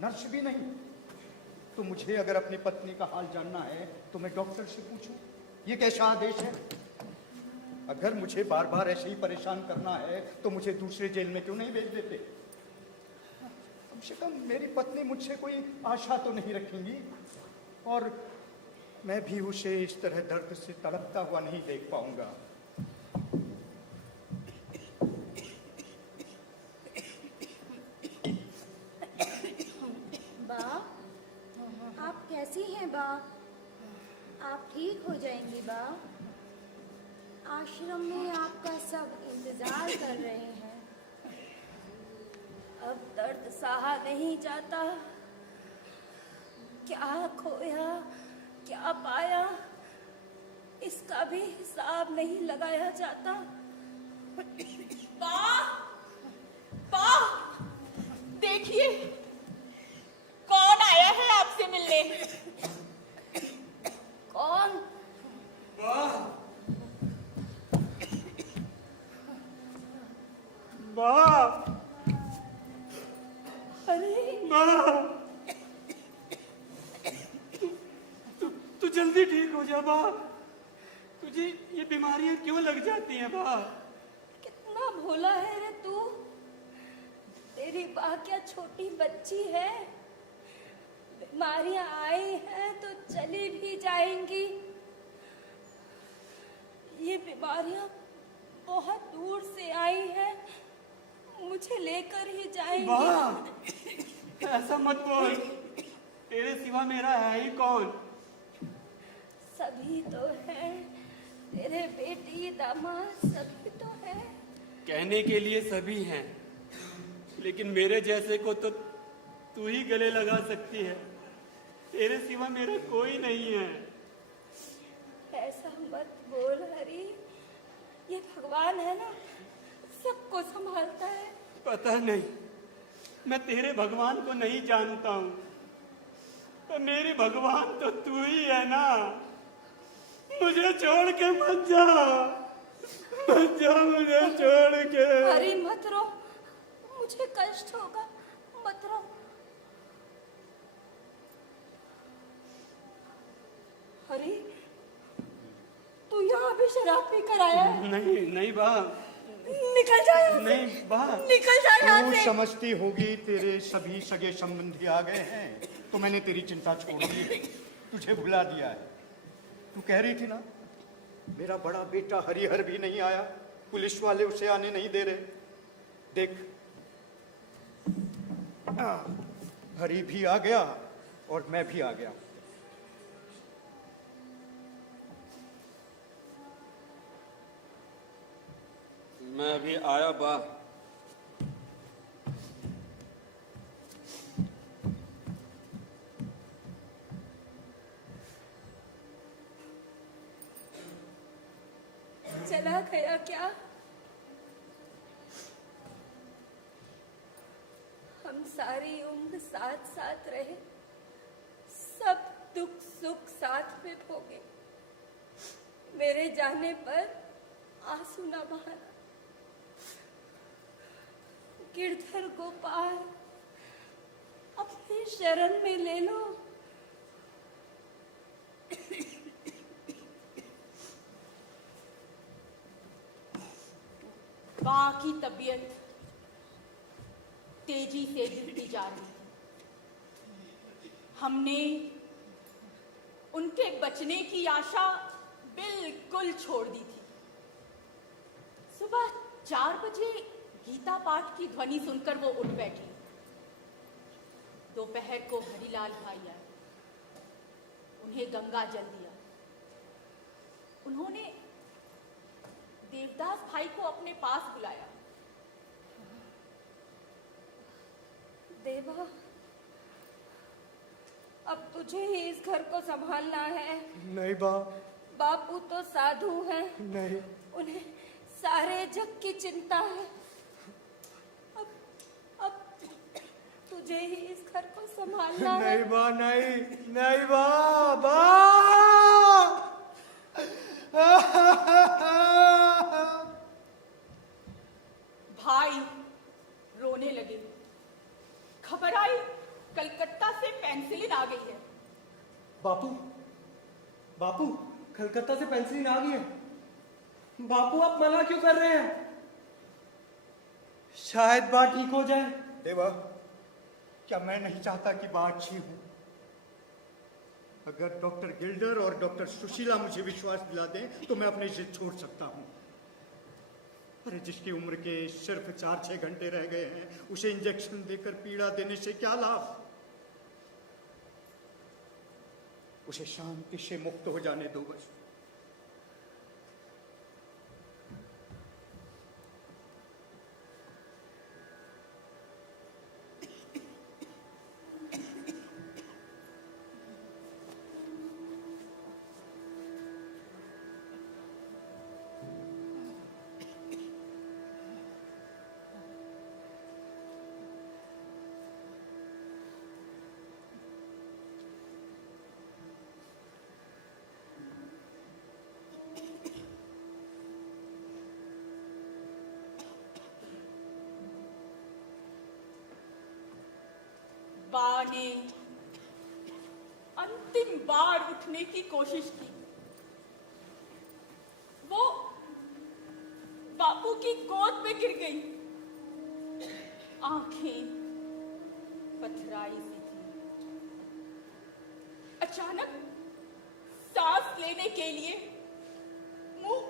नर्स भी नहीं। तो मुझे अगर अपनी पत्नी का हाल जानना है तो मैं डॉक्टर से पूछूं? ये कैसा आदेश है? अगर मुझे बार बार ऐसे ही परेशान करना है तो मुझे दूसरे जेल में क्यों नहीं भेज देते? कम से कम मेरी पत्नी मुझसे कोई आशा तो नहीं रखेंगी और मैं भी उसे इस तरह दर्द से तड़पता हुआ नहीं देख पाऊंगा। बा, आप कैसी हैं बा? आप ठीक हो जाएंगी बा। आश्रम में आपका सब इंतजार कर रहे हैं। अब दर्द सहा नहीं जाता। क्या खोया, क्या पाया, इसका भी हिसाब नहीं लगाया जाता। बा, बा, देखिए कौन आया है आपसे मिलने। कौन? अरे तू जल्दी ठीक हो जा बा। तुझे ये बीमारियां क्यों लग जाती हैं बा? कितना भोला है रे तू। तेरी बा क्या छोटी बच्ची है? बीमारियां आई हैं तो चली भी जाएंगी। ये बीमारियां बहुत दूर से आई हैं, मुझे लेकर ही जाएंगी। ऐसा मत बोल, तेरे सिवा मेरा है ही कौन? सभी तो है, तेरे बेटी दामाद सभी तो है। कहने के लिए सभी हैं, लेकिन मेरे जैसे को तो तू ही गले लगा सकती है। तेरे सिवा मेरा कोई नहीं है। ऐसा मत बोल हरी, ये भगवान है ना, सबको संभालता है। पता नहीं, मैं तेरे भगवान को नहीं जानता हूँ, पर मेरी भगवान तो तू ही है ना। मुझे छोड़ के मत जा, मत जा मुझे छोड़ के। हरी मत रो, मुझे कष्ट होगा, मत रो। अरे तू यहाँ भी शराब पी कर आया है? नहीं नहीं बा, निकल जा यहाँ से। नहीं बा। निकल जा यहाँ तू से। समझती होगी तेरे सभी सगे संबंधी आ गए हैं तो मैंने तेरी चिंता छोड़ दी, तुझे भुला दिया है। तू कह रही थी ना मेरा बड़ा बेटा हरिहर भी नहीं आया, पुलिस वाले उसे आने नहीं दे रहे। देख हरि भी आ गया और मैं भी आ गया। मैं अभी आया बा। चला गया क्या? हम सारी उम्र साथ साथ रहे, सब दुख सुख साथ में भोगे। मेरे जाने पर आंसू न बहाना। गिरधर गोपाल अपने शरण में ले लो। बा की तबीयत तेजी से गिरती जा रही थी। हमने उनके बचने की आशा बिल्कुल छोड़ दी थी। सुबह 4 बजे गीता पाठ की ध्वनि सुनकर वो उठ बैठी। दोपहर को हरिलाल भाई आए, उन्हें गंगा जल दिया। उन्होंने देवदास भाई को अपने पास बुलाया। देवा, अब तुझे ही इस घर को संभालना है। नहीं बा। बापू तो साधु हैं, नहीं, उन्हें सारे जग की चिंता है। अब तुझे ही इस घर को संभालना है। नहीं बा, नहीं नहीं बा, बा। भाई रोने लगे। खबर आई कलकत्ता से पेंसिलिन आ गई है। बापू, बापू, कलकत्ता से पेंसिलिन आ गई है। बापू आप मना क्यों कर रहे हैं? शायद बात ठीक हो जाए। देवा, क्या मैं नहीं चाहता कि बात अच्छी हो? अगर डॉक्टर गिल्डर और डॉक्टर सुशीला मुझे विश्वास दिला दें तो मैं अपनी जिद छोड़ सकता हूं। अरे जिसकी उम्र के सिर्फ 4-6 घंटे रह गए हैं, उसे इंजेक्शन देकर पीड़ा देने से क्या लाभ? उसे शांति से मुक्त हो जाने दो बस। बा ने अंतिम बार उठने की कोशिश की। वो बापू की गोद में गिर गई। आंखें पथराई सी थी। अचानक सांस लेने के लिए मुंह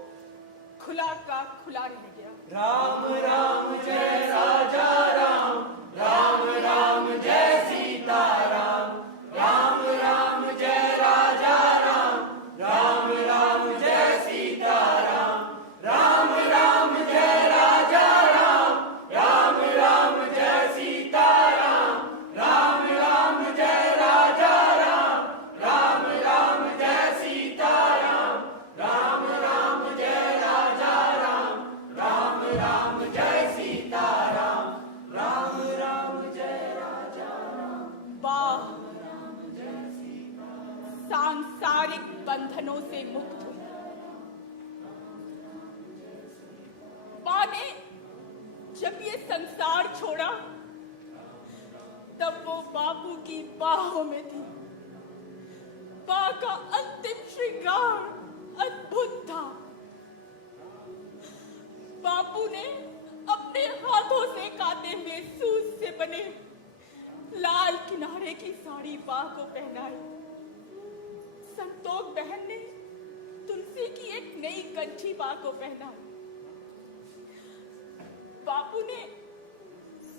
खुला का खुला रह गया। राम राम जय राजा राम, राम राम जय सीता राम, राम राम जय राजा राम, राम राम जय सीता राम, राम राम जय राजा राम, राम राम जय सीता राम, राम राम जय राजा राम, राम राम जय सीता राम, राम राम जय राजा राम, राम राम जय सीता राम, राम राम जय राजा राम। बा सांसारिक बंधनों से मुक्त हुई। बा ने जब ये संसार छोड़ा तब वो बापू की बाहों में थी। बा का अंतिम श्रृंगार अद्भुत था। बापू ने अपने हाथों से काते हुए सूत से बने लाल किनारे की साड़ी बा को पहनाई। संतोष बहन ने तुलसी की एक नई कंठी बा को पहनाई। बापू ने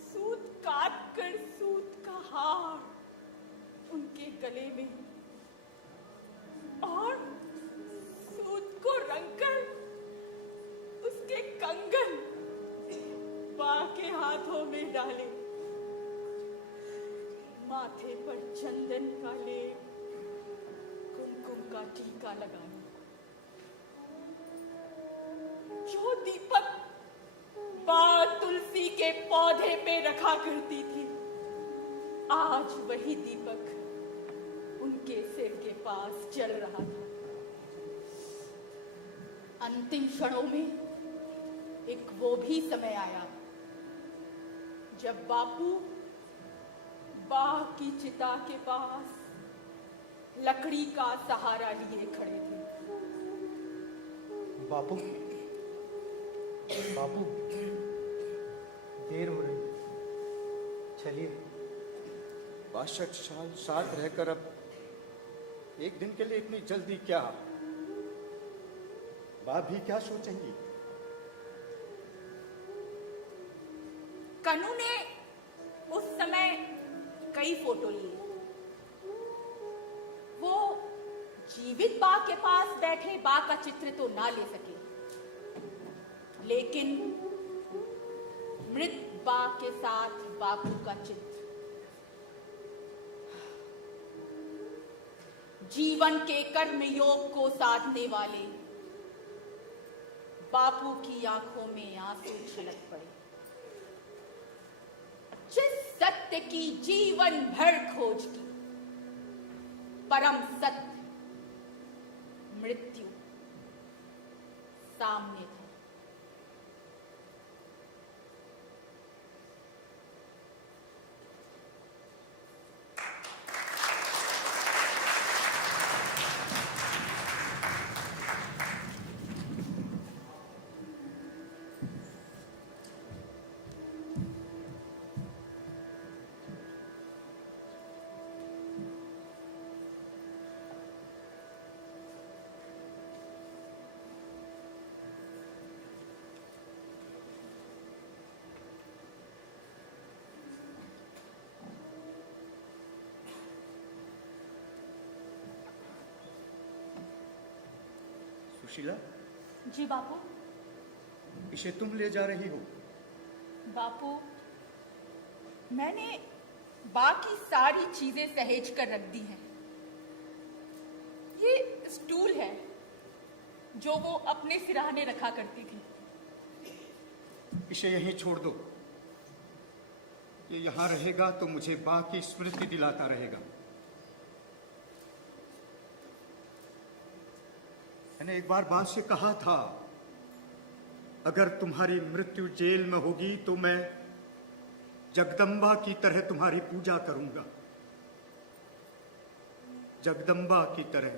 सूत काट कर सूत का हार उनके गले में और सूत को रंगकर उसके कंगन बा के हाथों में डाले। माथे पर चंदन का लेप, कुमकुम का टीका लगाया। जो दीपक बा तुलसी के पौधे पे रखा करती थी, आज वही दीपक उनके सिर के पास जल रहा था। अंतिम क्षणों में एक वो भी समय आया जब बापू बा की चिता के पास लकड़ी का सहारा लिए खड़े थे। बापू, बापू, देर हो रही, चलिए। 62 साल साथ रहकर अब एक दिन के लिए इतनी जल्दी क्या? बाप भी क्या सोचेंगी? कनू ने उस समय कई फोटो लिए। वो जीवित बा के पास बैठे बा का चित्र तो ना ले सके, लेकिन मृत बा के साथ बापू का चित्र, जीवन के कर्म योग को साधने वाले बापू की आंखों में आंसू छलक पड़े। जिस सत्य की जीवन भर खोज की, परम सत्य मृत्यु सामने था। सुशीला, जी बापू। इसे तुम ले जा रही हो? बापू, मैंने बाकी सारी चीजें सहेज कर रख दी हैं। ये स्टूल है जो वो अपने सिरहाने रखा करती थी। इसे यहीं छोड़ दो। ये यहां रहेगा तो मुझे बा की स्मृति दिलाता रहेगा। मैंने एक बार बात से कहा था, अगर तुम्हारी मृत्यु जेल में होगी तो मैं जगदम्बा की तरह तुम्हारी पूजा करूंगा, जगदम्बा की तरह।